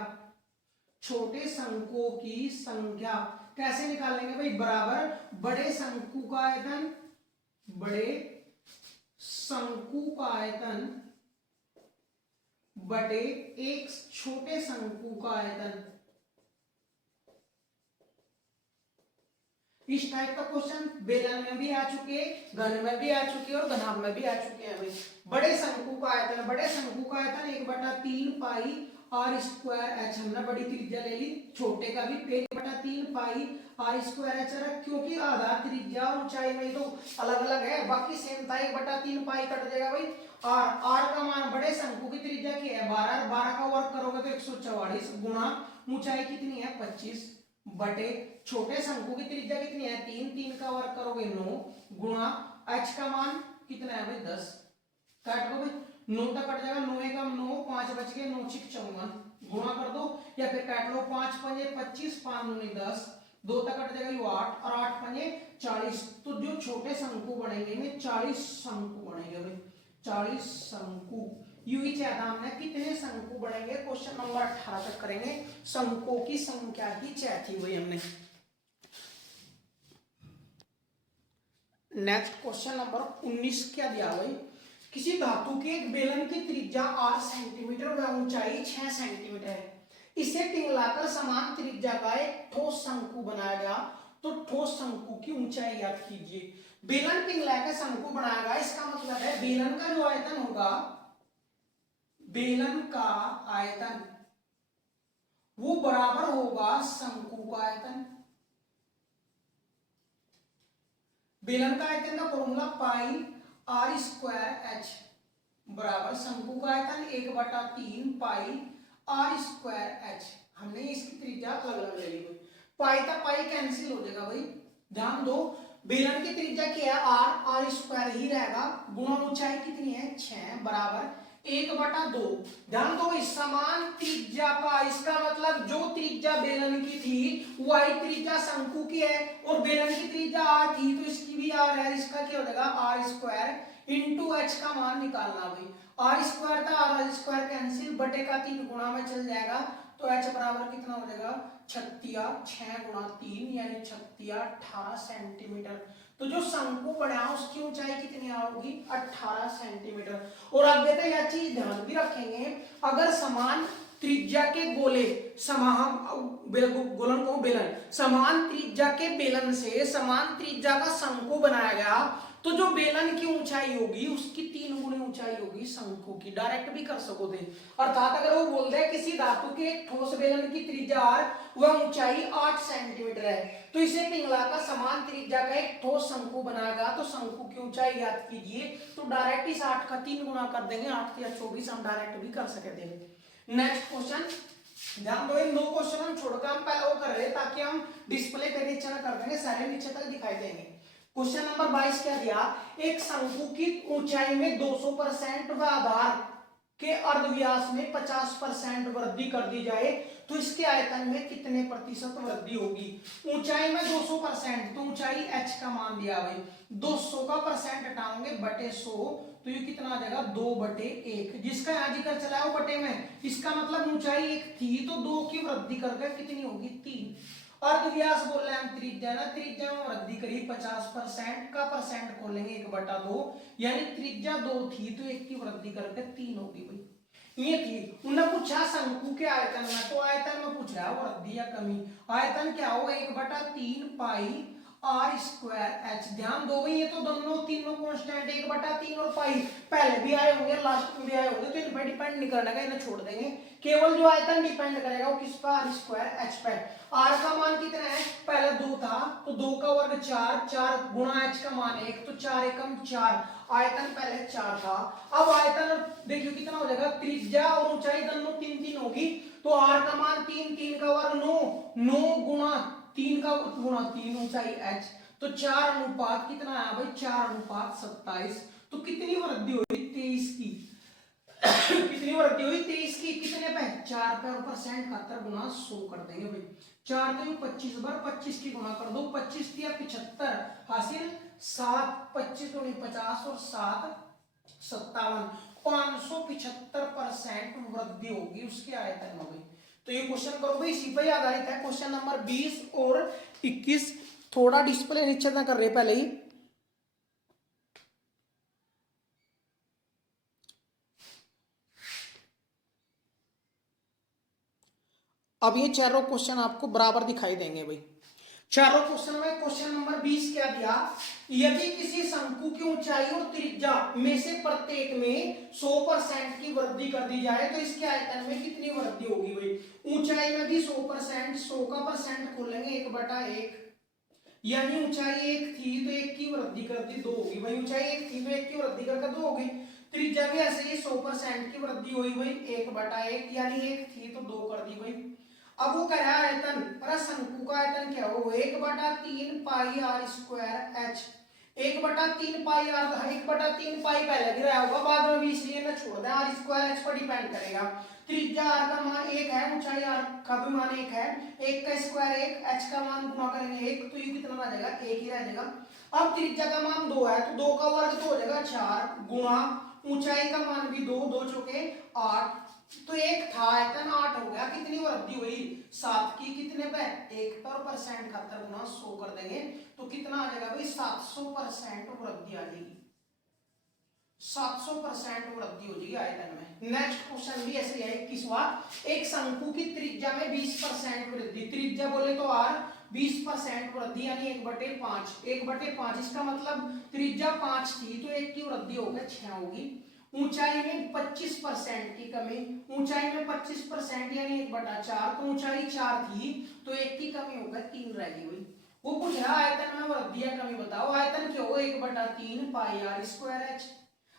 छोटे शंकुओं की संख्या कैसे निकालेंगे भाई, बराबर बड़े शंकु का आयतन, बड़े शंकु का आयतन बटे एक छोटे शंकु का आयतन। इस टाइप का क्वेश्चन बेलन में भी आ चुके, घन में भी आ चुके और घनाभ में भी आ चुके हैं भाई। बड़े शंकु का आयतन, बड़े शंकु का आयतन 1/3 पाई r स्क्वायर h, हमने बड़ी त्रिज्या ले ली, छोटे का भी 1/3 पाई r स्क्वायर h रख, क्योंकि आधार त्रिज्या और ऊंचाई में तो अलग अलग है, बाकी सेम था 1/3 पाई कट जाएगा भाई। r का मान, बड़े शंकु की त्रिज्या क्या है 12, 12 का वर्ग करोगे तो 144 गुणा ऊंचाई कितनी है 25 बटे छोटे शंकु की त्रिज्या कितनी है 3, 3 का वर्ग करोगे 9 गुणा h का मान कितना है भाई 10, काट दो भाई 9 तक कट जाएगा, 9 का 9 5 बच गए 9 6 54 गुणा कर दो या फिर काट लो 5 5 25 5 9 10, 2 तक कट जाएगा ये 8 और 8 5 40, तो जो छोटे शंकु बनेंगे में 40 शंकु बनेंगे भाई, 40 शंकु। यू ही चाहता हमने कितने शंकु बनेंगे, क्वेश्चन नंबर 18 तक करेंगे, शंकुओं की संख्या की चाह थी वही हमने। नेक्स्ट क्वेश्चन नंबर 19 क्या दिया भाई, किसी धातु के एक बेलन की त्रिज्या 8 सेंटीमीटर व ऊंचाई 6 सेंटीमीटर है, इसे पिघलाकर समान त्रिज्या का एक ठोस शंकु बनाया गया, तो ठोस शंकु की ऊंचाई याद कीजिए। बेलन पिघलाकर शंकु बनाया गया, इसका मतलब है बेलन का जो आयतन होगा, बेलन का आयतन वो बराबर होगा शंकु का आयतन। बेलन का आयतन का formula pi R square H बराबर शंकु का आयतन 1/3 पाई आर स्क्वायर एच। हमने इसकी त्रिज्या अलग अलग ले ली भाई, पाई था पाई कैंसिल हो जाएगा भाई। ध्यान दो, बेलन की त्रिज्या क्या है आर स्क्वायर ही रहेगा, गुणा ऊंचाई कितनी है 6 बराबर 1/2। ध्यान दो, इस समान त्रिज्या का, इसका मतलब जो त्रिज्या बेलन की थी वही त्रिज्या शंकु की है, और बेलन की त्रिज्या आर थी तो इसकी भी आर है, इसका क्या हो जाएगा आर स्क्वायर इंटू एच का मान निकालना भाई। आर स्क्वायर था आर स्क्वायर कैंसिल, बटे का 3 गुणा में चल जाएगा, तो एच बराबर कितना हो जाएगा 6 गुणा 3 यानी 18 सेंटीमीटर। तो जो शंकु बना उसकी ऊंचाई कितनी होगी 18 सेंटीमीटर। और आगे तो यह चीज ध्यान भी रखेंगे, अगर समान त्रिज्या के गोले समान गोलन को बेलन समान त्रिज्या के बेलन से समान त्रिज्या का शंकु बनाया गया, तो जो बेलन की ऊंचाई होगी उसकी 3 गुनी ऊंचाई होगी शंकु की। डायरेक्ट भी कर सको थे, अर्थात अगर वो बोल दे किसी धातु के एक ठोस बेलन की त्रिज्या r वह ऊंचाई 8 सेंटीमीटर है, तो इसे पिघलाकर समान त्रिज्या का एक ठोस शंकु बनाएगा, तो शंकु की ऊंचाई याद कीजिए, तो डायरेक्ट इस 8 का 3 गुना कर देंगे, 8 या 24 हम डायरेक्ट भी कर सकते थे। नेक्स्ट क्वेश्चन, ध्यान दो, इन 2 क्वेश्चन हम छोड़कर हम पहले वो कर रहे हैं ताकि हम डिस्प्ले पे नीचे ना कर देंगे, सारे नीचे तक दिखाई देंगे। क्वेश्चन नंबर 22 क्या दिया, एक शंकु की ऊंचाई में 200% व आधार के अर्धव्यास में 50% वृद्धि कर दी जाए, तो इसके आयतन में कितने प्रतिशत वृद्धि होगी। ऊंचाई में 200%, तो ऊंचाई h का मान दिया भाई, 200 का परसेंट हटाओगे बटे 100, तो ये कितना आ जाएगा 2/1, जिसका यहाँ जिक्र चला है वो बटे में, इसका मतलब ऊंचाई 1 थी तो 2 की वृद्धि करके कितनी होगी 3। अर्धव्यास बोल रहे हैं हम त्रिज्या ना, त्रिज्या में वृद्धि करी 50% का परसेंट खोलेंगे 1/2, यानी त्रिज्या 2 थी तो 1 की वृद्धि करके 3 होगी भाई। ये थी, उन्होंने पूछा शंकु के आयतन में, तो आयतन में पूछ रहा है वृद्धि या कमी, आयतन क्या हो 1/3 पाई आर स्क्वायर एच। ध्यान दो भाई, ये तो दोनों तीनों कांस्टेंट 1/3 और पाई पहले भी आए होंगे लास्ट में भी आए होंगे, तो इन पर डिपेंड नहीं करने का, इन्हें छोड़ देंगे, केवल जो आयतन डिपेंड करेगा वो किस पर आर स्क्वायर एच पे। आर का मान कितना है, पहले 2 था तो 2 का वर्ग 4, 4 गुणा एच का मान 1, तो 4 एकम 4, आयतन पहले 4 था। अब आयतन देखियो कितना हो जाएगा, त्रिज्या और ऊंचाई दोनों 3 होगी, तो आर का मान 3, 3 का वर्ग 9, 9 गुणा 3 का गुणा 3 ऊंचाई h, तो 4 अनुपात कितना आया भाई 4:27, तो कितनी वृद्धि हुई 23 की कितनी वृद्धि हुई 23 की, कितने पे 4 पे, और परसेंट 71 गुना 100 कर देंगे भाई, 4 तो 25 बार 25 की गुना कर दो, 25 या 75 हासिल 7, 25 दूनी 50 और 7 57, 575% वृद्धि होगी उसके आयतन में भाई। तो ये क्वेश्चन करो भाई, इसी पर आधारित है क्वेश्चन नंबर 20 और 21। थोड़ा डिस्प्ले नीचे ना कर रहे पहले ही, अब ये चारों क्वेश्चन आपको बराबर दिखाई देंगे भाई। चारों क्वेश्चन में क्वेश्चन नंबर 20 क्या दिया, यदि किसी शंकु की ऊंचाई और त्रिज्या में से प्रत्येक में 100% की वृद्धि कर दी जाए, तो इसके आयतन में कितनी वृद्धि होगी भाई। ऊंचाई में भी 100%, 100 का परसेंट खोलेंगे 1/1, यानी ऊंचाई 1 थी तो 1 की वृद्धि कर दी 2 होगी भाई, ऊंचाई 1 थी तो 1 की वृद्धि करके 2 होगी। त्रिज्या भी ऐसे ही 100% की वृद्धि हुई भाई 1/1, यानी 1 थी तो 2 कर दी भाई। अब वो कह रहा है आयतन, पर शंकु का आयतन क्या हो 1/3 pi R square H, 1/3 pi R, 1/3 pi पहले भी रहा होगा बाद में भी, इसलिए ना छोड़ दें, आर स्क्वायर एच पर डिपेंड करेगा। त्रिज्या आर का मान 1 है, ऊंचाई आर का भी मान 1 है, 1 का स्क्वायर 1, एच का मान गुणा करेंगे 1, तो ये कितना आ जाएगा 1 ही रह जाएगा। अब त्रिज्या का मान 2 है, तो 2 का वर्ग तो हो जाएगा 4 गुणा ऊंचाई का मान भी 2, 2 चौके 8, तो तो एक था आयतन 8 हो गया, कितनी वृद्धि हुई 7 की कितने पे 1 पर परसेंट 71 गुना 100 कर देंगे तो कितना आ जाएगा भाई 700% वृद्धि आ जाएगी, 700% वृद्धि हो जाएगी आयतन में। नेक्स्ट क्वेश्चन भी ऐसे है 21वां, एक शंकु की त्रिज्या में 20% वृद्धि, त्रिज्या बोले तो r 20% वृद्धि यानी 1/5, 1/5 इसका मतलब त्रिज्या 5 थी तो 1 की वृद्धि होगा 6 होगी। ऊंचाई में 25% की कमी, ऊंचाई में 25% यानी 1/4, तो ऊंचाई 4 थी तो 1 की कमी होगा 3 रहेगी भाई। वो पूछ रहा आयतन में वृद्धि या कमी बताओ, आयतन क्या होगा 1/3 पाई r स्क्वायर h।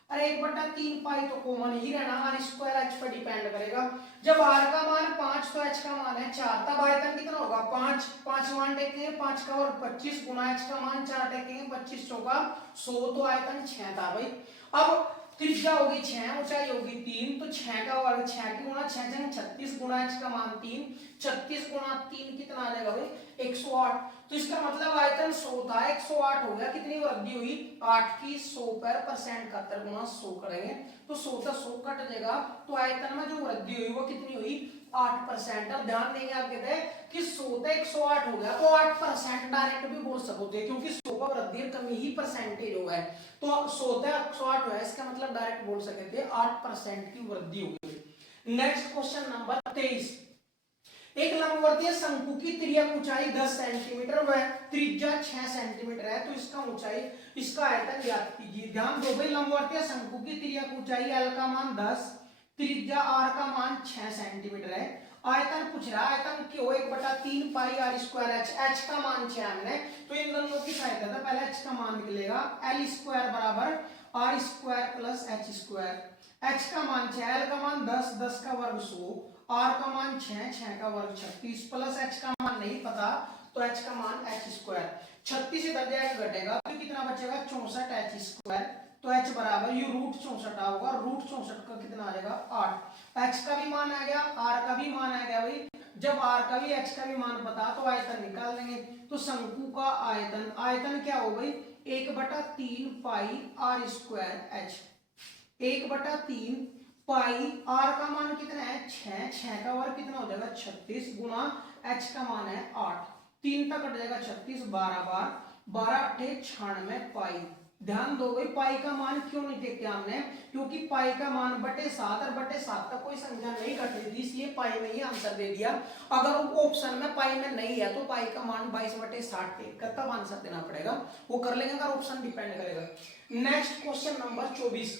अरे 1/3 पाई तो कॉमन ही रहना, r स्क्वायर h पर डिपेंड करेगा। जब r का मान 5 तो h का मान है 4, तब आयतन कितना होगा 5, 5 मान टेकेंगे 5 का वर्ग 25 गुना h का मान 4 टेकेंगे 25 चौका 100, तो आयतन 6 था भाई। अब त्रिज्या होगी 6, ऊंचाई होगी 3, तो 6 का वर्ग 6 की गुणा 6 जाएंगे 36 गुना h का मान 3, 36 गुना 3 कितना आ जाएगा भाई 108। तो इसका मतलब आयतन 100 था 108 हो गया, कितनी वृद्धि हुई 8 की 100 पर परसेंट 71 गुना 100 करेंगे तो 100 से 100 कट जाएगा, तो आयतन में जो वृद्धि हुई वो कितनी हुई 8%। अब ध्यान देंगे आप कहते हैं कि 100 से 108 हो गया तो 8% डायरेक्ट भी बोल सकते हैं क्योंकि 100 का वृद्धि कमी ही परसेंटेज होगा है, तो 100 से 108 है इसका मतलब डायरेक्ट बोल सकते हैं 8% की वृद्धि होगी। नेक्स्ट क्वेश्चन नंबर 23, एक लंबवर्तीय शंकु की तिर्यक ऊंचाई 10 सेंटीमीटर व त्रिज्या 6 सेंटीमीटर है, तो इसका ऊंचाई इसका आयतन ज्ञात कीजिए। ध्यान दो भाई, लंबवर्तीय शंकु की तिर्यक ऊंचाई l का मान 10, त्रिज्या r का मान 6 सेंटीमीटर है। आयतन पूछ रहा है, आयतन क्यों 1/3 पाई r स्क्वायर h, h का मान 6 हमने तो इन दोनों की सहायता से पहले h का मान निकलेगा, l स्क्वायर बराबर r square plus h square, h का मान 6, l का मान 10, 10 का वर्ग 100, r का मान 6, 6 का वर्ग 36 प्लस h का मान नहीं पता तो h का मान h स्क्वायर, 36 इधर जाएगा घटेगा तो कितना बचेगा 64 h स्क्वायर, तो h बराबर ये रूट 64 होगा, रूट 64 का कितना आ जाएगा 8, h का भी मान आ गया r का भी मान आ गया भाई। जब r का भी h का भी मान पता तो आयतन निकाल लेंगे, तो शंकु का आयतन, आयतन क्या हो गई 1/3 पाई r स्क्वायर h, 1/3 पाई r का मान कितना है 6, 6 का वर्ग कितना हो जाएगा 36 गुना h का मान है 8, 3 तक कट जाएगा 36, 12 बार 12 8 96 पाई। ध्यान दो भाई पाई का मान क्यों नहीं देखते हमने, क्योंकि पाई का मान /7 और /7 का कोई संख्या नहीं कट रही थी इसलिए पाई में ही आंसर दे दिया। अगर ऑप्शन में पाई में नहीं है तो पाई का मान 22/60 तब आंसर देना पड़ेगा, वो कर लेंगे अगर ऑप्शन डिपेंड करेगा। नेक्स्ट क्वेश्चन नंबर 24,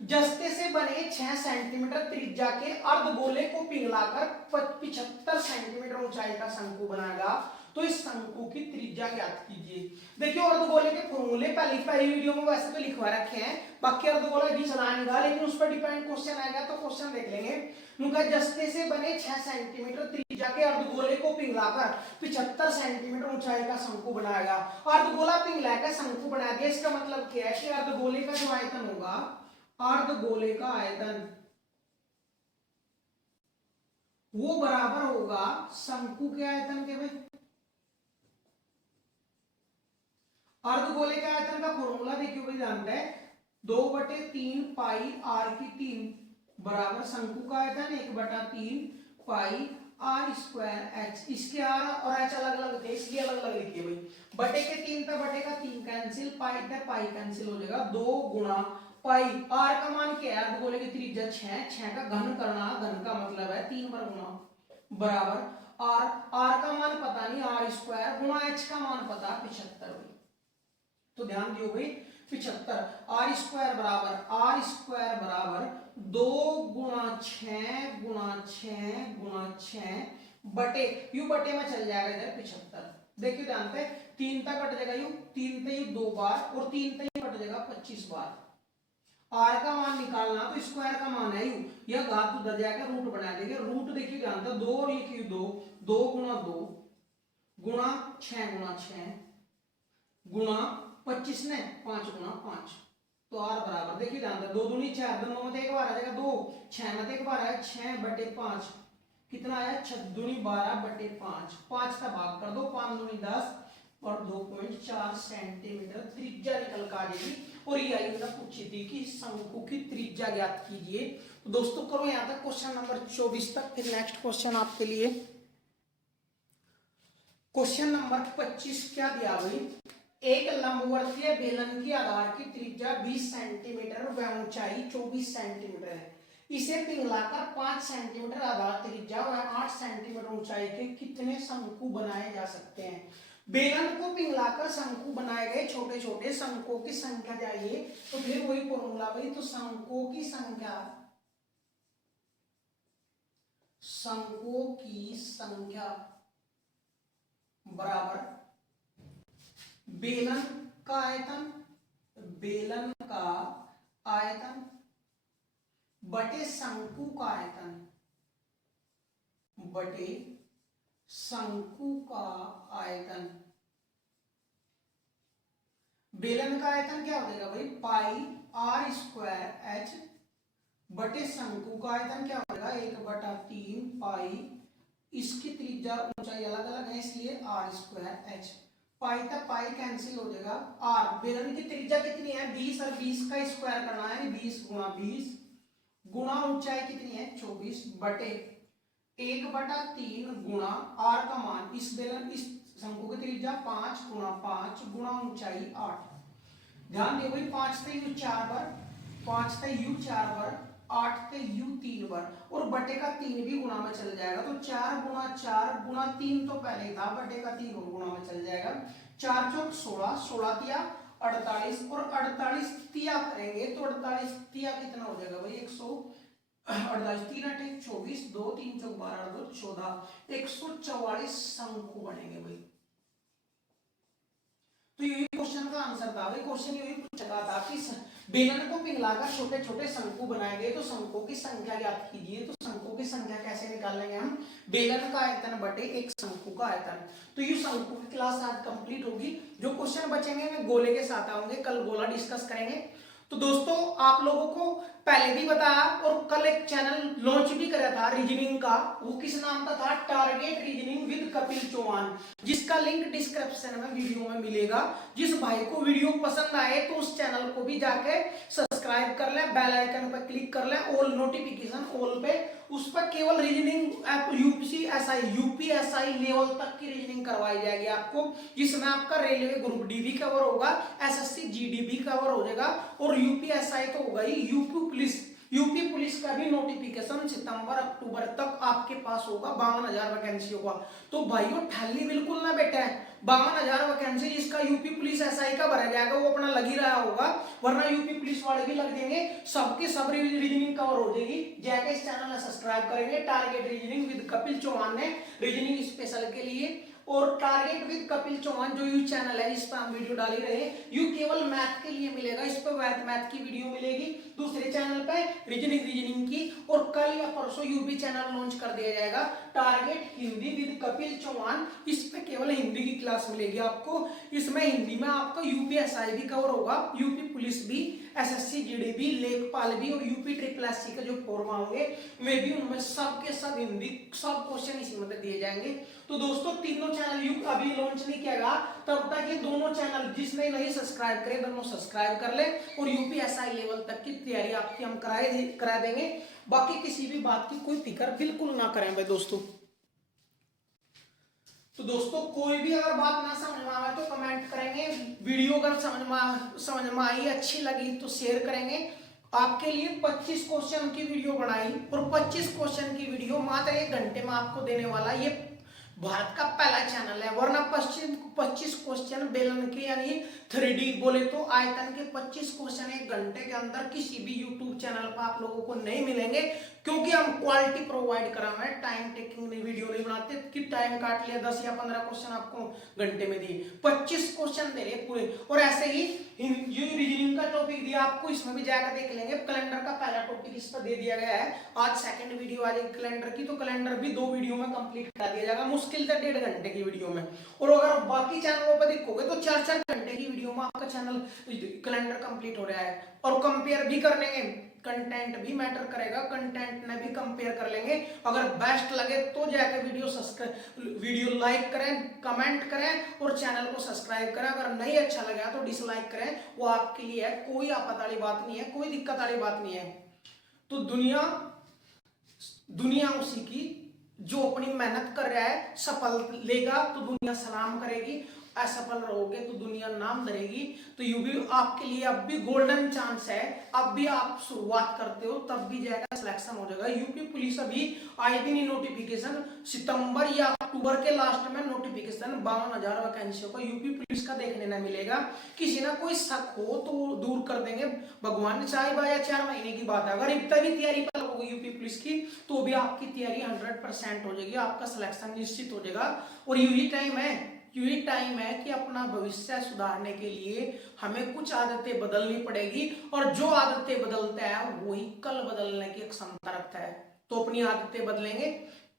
जस्ते से बने 6 सेंटीमीटर त्रिज्या के अर्धगोले को पिघलाकर 75 सेंटीमीटर ऊंचाई का शंकु बनाएगा, तो इस शंकु की त्रिज्या ज्ञात कीजिए। देखिए अर्धगोले के फॉर्मूले पहली वीडियो में वैसे तो लिखवा रखे हैं, बाकी अर्धगोला भी चला नहीं रहा, लेकिन उस पर डिपेंड क्वेश्चन आएगा तो क्वेश्चन देख लेंगे। उनका जस्ते से बने 6 सेंटीमीटर त्रिज्या के अर्धगोले को पिघलाकर 75 सेंटीमीटर ऊंचाई का शंकु बनाएगा। अर्धगोला पिघलाकर शंकु बना दिया, इसका मतलब क्या है कि अर्धगोले का जो आयतन होगा, अर्धगोले का आयतन वो बराबर होगा शंकु के आयतन के। भाई अर्धगोले के आयतन का फॉर्मूला देखिए भाई, जानते हैं 2/3 पाई r³ बराबर शंकु का आयतन 1/3 पाई r स्क्वायर h, इसके r और h अलग अलग थे इसलिए अलग अलग लिखिए भाई। बटे के 3 था, बटे का 3 कैंसिल, पाई था पाई कैंसिल हो जाएगा, 2 गुणा पाई, r का मान क्या है अर्धगोले की त्रिज्या 6, 6 का घन करना, घन का मतलब है 3 पर गुना बराबर r का मान पता नहीं r स्क्वायर गुणा h का मान पता 75। तो ध्यान दियो भाई 75, r स्क्वायर बराबर 2 गुणा 6 गुणा 6 गुणा 6 बटे यू बटे में चल जाएगा इधर 75। देखिए ध्यान से 3 तक कट जाएगा यू, 3 से यू 2 बार और 3 से कट जाएगा 25 बार। r का मान निकालना तो स्क्वायर का मान है यू, यह घात उधर जाएगा रूट बना देंगे, रूट देखिए ध्यान से 2 और ये 2 गुणा 2 गुणा 6 गुणा 6 गुणा 25 ने 5 गुणा 5, तो r बराबर देखिए ध्यान से 2 दूनी 4, दोनों में एक बार आ जाएगा 2, 6 में एक बार आया 6/5 कितना आया 6 दूनी 12/5, 5 का भाग कर दो 5 दूनी 10 और 2.4 सेंटीमीटर त्रिज्या निकल कर आ जाएगी। और ये आई पूछी थी कि शंकु की त्रिज्या ज्ञात कीजिए, तो दोस्तों करो यहाँ तक क्वेश्चन नंबर 24 तक, फिर नेक्स्ट क्वेश्चन आपके लिए क्वेश्चन नंबर 25 क्या दिया भाई। एक लंबवर्तीय बेलन की आधार की त्रिज्या 20 सेंटीमीटर व ऊंचाई 24 सेंटीमीटर है। इसे पिघलाकर 5 सेंटीमीटर आधार त्रिज्या व 8 सेंटीमीटर ऊंचाई के कितने शंकु बनाए जा सकते हैं। बेलन को पिघलाकर शंकु बनाए गए छोटे छोटे शंकुओं की संख्या चाहिए। तो फिर वही फॉर्मूला भाई, तो शंकुओं की संख्या बराबर बेलन का आयतन बटे शंकु का आयतन बेलन का आयतन क्या हो जाएगा भाई, पाई आर स्क्वायर एच बटे शंकु का आयतन क्या हो जाएगा 1/3 पाई, इसकी त्रिज्या ऊंचाई अलग अलग है इसलिए आर स्क्वायर एच। पाई तक पाई कैंसिल हो जाएगा। आर बेलन की त्रिज्या कितनी है 20 और 20 का स्क्वायर करना है 20 गुणा 20 गुणा ऊंचाई कितनी है 24 बटे 1/3 गुणा आर का मान, इस शंकु की त्रिज्या 5 गुणा 5 गुणा ऊंचाई 8। ध्यान दियो भाई 5 से यू 4 बार, 5 से यू 4 बार, 8 से यू 3 बार और बटे का 3 भी गुणा में चल जाएगा। तो 4 गुणा 4 गुणा 3 तो पहले ही था, बटे का 3 और गुणा में चल जाएगा। 4 चौक 16, 16 तिया 48 और 48 तिया करेंगे तो 48 तिया कितना हो जाएगा भाई 148, 3 8 24, 2 3 चौक 12 2 14, 144 शंकु बनेंगे भाई। तो यही क्वेश्चन का आंसर था भाई। क्वेश्चन यही पूछा था कि बेलन को पिघलाकर छोटे छोटे शंकु बनाए गए तो शंकुओं की संख्या ज्ञात कीजिए। तो शंकुओं की संख्या कैसे निकालेंगे हम, बेलन का आयतन बटे एक शंकु का आयतन। तो ये शंकु की क्लास आज कंप्लीट होगी। जो क्वेश्चन बचेंगे मैं गोले के साथ आऊंगे, कल गोला डिस्कस करेंगे। तो दोस्तों आप लोगों को पहले भी बताया और कल एक चैनल लॉन्च भी करा था रीजनिंग का, वो किस नाम का था, target reasoning with Kapil Chauhan, जिसका लिंक डिस्क्रिप्शन में वीडियो में मिलेगा। जिस भाई को वीडियो पसंद आए तो उस चैनल को भी जाके सब्सक्राइब कर ले, बेल आइकन पर क्लिक कर ले, ऑल नोटिफिकेशन ऑल पे, उस पर केवल रीजनिंग यूपीएसआई लेवल तक की रीजनिंग करवाई जाएगी आपको, जिसमें आपका रेलवे ग्रुप डी भी कवर होगा, एसएससी जीडी भी कवर हो जाएगा और यूपीएसआई तो होगा ही, यूपी पुलिस का भी नोटिफिकेशन सितंबर अक्टूबर तक आपके पास होगा 52,000 वैकेंसी होगा। तो भाइयों ठल्ली बिल्कुल ना बैठा है, 52,000 वैकेंसी जिसका यूपी पुलिस एसआई का भरा जाएगा वो अपना लग ही रहा होगा, वरना यूपी पुलिस वाले भी लग देंगे, सबके सब रीजनिंग कवर हो जाएगी। जाके इस चैनल में सब्सक्राइब करेंगे, target reasoning with Kapil Chauhan ने रीजनिंग स्पेशल के लिए, और टारगेट विद कपिल चौहान जो यू चैनल है जिस पर हम वीडियो डाल ही रहे हैं, यू केवल मैथ के लिए मिलेगा, इस पर मैथ की वीडियो मिलेगी। दूसरे चैनल पे रीजनिंग की, और कल या परसों यूपी चैनल लॉन्च कर दिया जाएगा टारगेट हिंदी विद कपिल चौहान, इस पे केवल हिंदी की क्लास मिलेगी आपको। इसमें हिंदी में आपका यूपीएसआई भी कवर होगा, यूपी पुलिस भी, एसएससी जीडी भी, लेखपाल भी और यूपी ट्रिपल एससी के जो फॉर्मा होंगे वे भी, उनमें सब के सब हिंदी सब क्वेश्चन इसी में दिए जाएंगे। तो दोस्तों तीनों चैनल अभी लॉन्च नहीं किया गया, तब तक ये दोनों चैनल जिसने नहीं सब्सक्राइब करे दोनों सब्सक्राइब कर ले, और यूपीएसआई लेवल तक की तैयारी आपकी हम करा देंगे। बाकी किसी भी बात की कोई फिक्र बिल्कुल ना करें भाई दोस्तों। तो दोस्तों कोई भी अगर बात ना समझ में आए तो कमेंट करेंगे, वीडियो अगर समझ में आई अच्छी लगी तो शेयर करेंगे। आपके लिए 25 क्वेश्चन की वीडियो बनाई और 25 क्वेश्चन की वीडियो मात्र 1 घंटे में आपको देने वाला ये भारत का पहला चैनल है, वरना 25 क्वेश्चन बेलन के यानी 3D बोले तो आयतन के 25 क्वेश्चन 1 घंटे के अंदर किसी भी यूट्यूब चैनल पर आप लोगों को नहीं मिलेंगे, क्योंकि हम क्वालिटी प्रोवाइड करा रहे हैं, टाइम टेकिंग वीडियो नहीं बनाते कि टाइम काट लिया 10 या 15 क्वेश्चन आपको घंटे में दिए, 25 क्वेश्चन दे रहे पूरे। और ऐसे ही जो रीजनिंग का टॉपिक दिया आपको इसमें भी जाकर देख लेंगे, कैलेंडर का पहला टॉपिक इस पर दे दिया गया है, आज सेकंड वीडियो आ जाएगी कैलेंडर की, तो कैलेंडर भी 2 वीडियो में कंप्लीट करा दिया जाएगा, मुश्किल से 1.5 घंटे की वीडियो में। और अगर बाकी चैनलों पर देखोगे तो 4-4 घंटे की वीडियो में आपका चैनल कैलेंडर कंप्लीट हो रहा है। और कंपेयर भी कर लेंगे, कंटेंट भी मैटर करेगा, कंटेंट में भी कंपेयर कर लेंगे। अगर बेस्ट लगे तो जाकर वीडियो लाइक करें, कमेंट करें और चैनल को सब्सक्राइब करें। अगर नहीं अच्छा लगा तो डिसलाइक करें, वो आपके लिए है, कोई आपत्ति वाली बात नहीं है, कोई दिक्कत वाली बात नहीं है। तो दुनिया दुनिया उसी की, जो अपनी मेहनत कर रहा है सफल लेगा तो दुनिया सलाम करेगी, असफल रहोगे तो दुनिया नाम धरेगी। तो यू भी आपके लिए अब भी गोल्डन चांस है, अब भी आप शुरुआत करते हो तब भी जाएगा, सिलेक्शन हो जाएगा। यूपी पुलिस अभी आए दिन ही नोटिफिकेशन, सितंबर या अक्टूबर के लास्ट में नोटिफिकेशन 52,000 वैकेंसियों का यूपी पुलिस का देखने ना मिलेगा। किसी ना कोई शक हो तो दूर कर देंगे भगवान, चाहे या 4 महीने की बात है। अगर इतना भी तैयारी पर होगी यूपी पुलिस की तो भी आपकी तैयारी 100% हो जाएगी, आपका सिलेक्शन निश्चित हो जाएगा। और यही टाइम है कि अपना भविष्य सुधारने के लिए हमें कुछ आदतें बदलनी पड़ेगी, और जो आदतें बदलता है वही कल बदलने की क्षमता रखता है। तो अपनी आदतें बदलेंगे।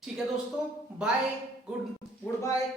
ठीक है दोस्तों, बाय, गुड बाय।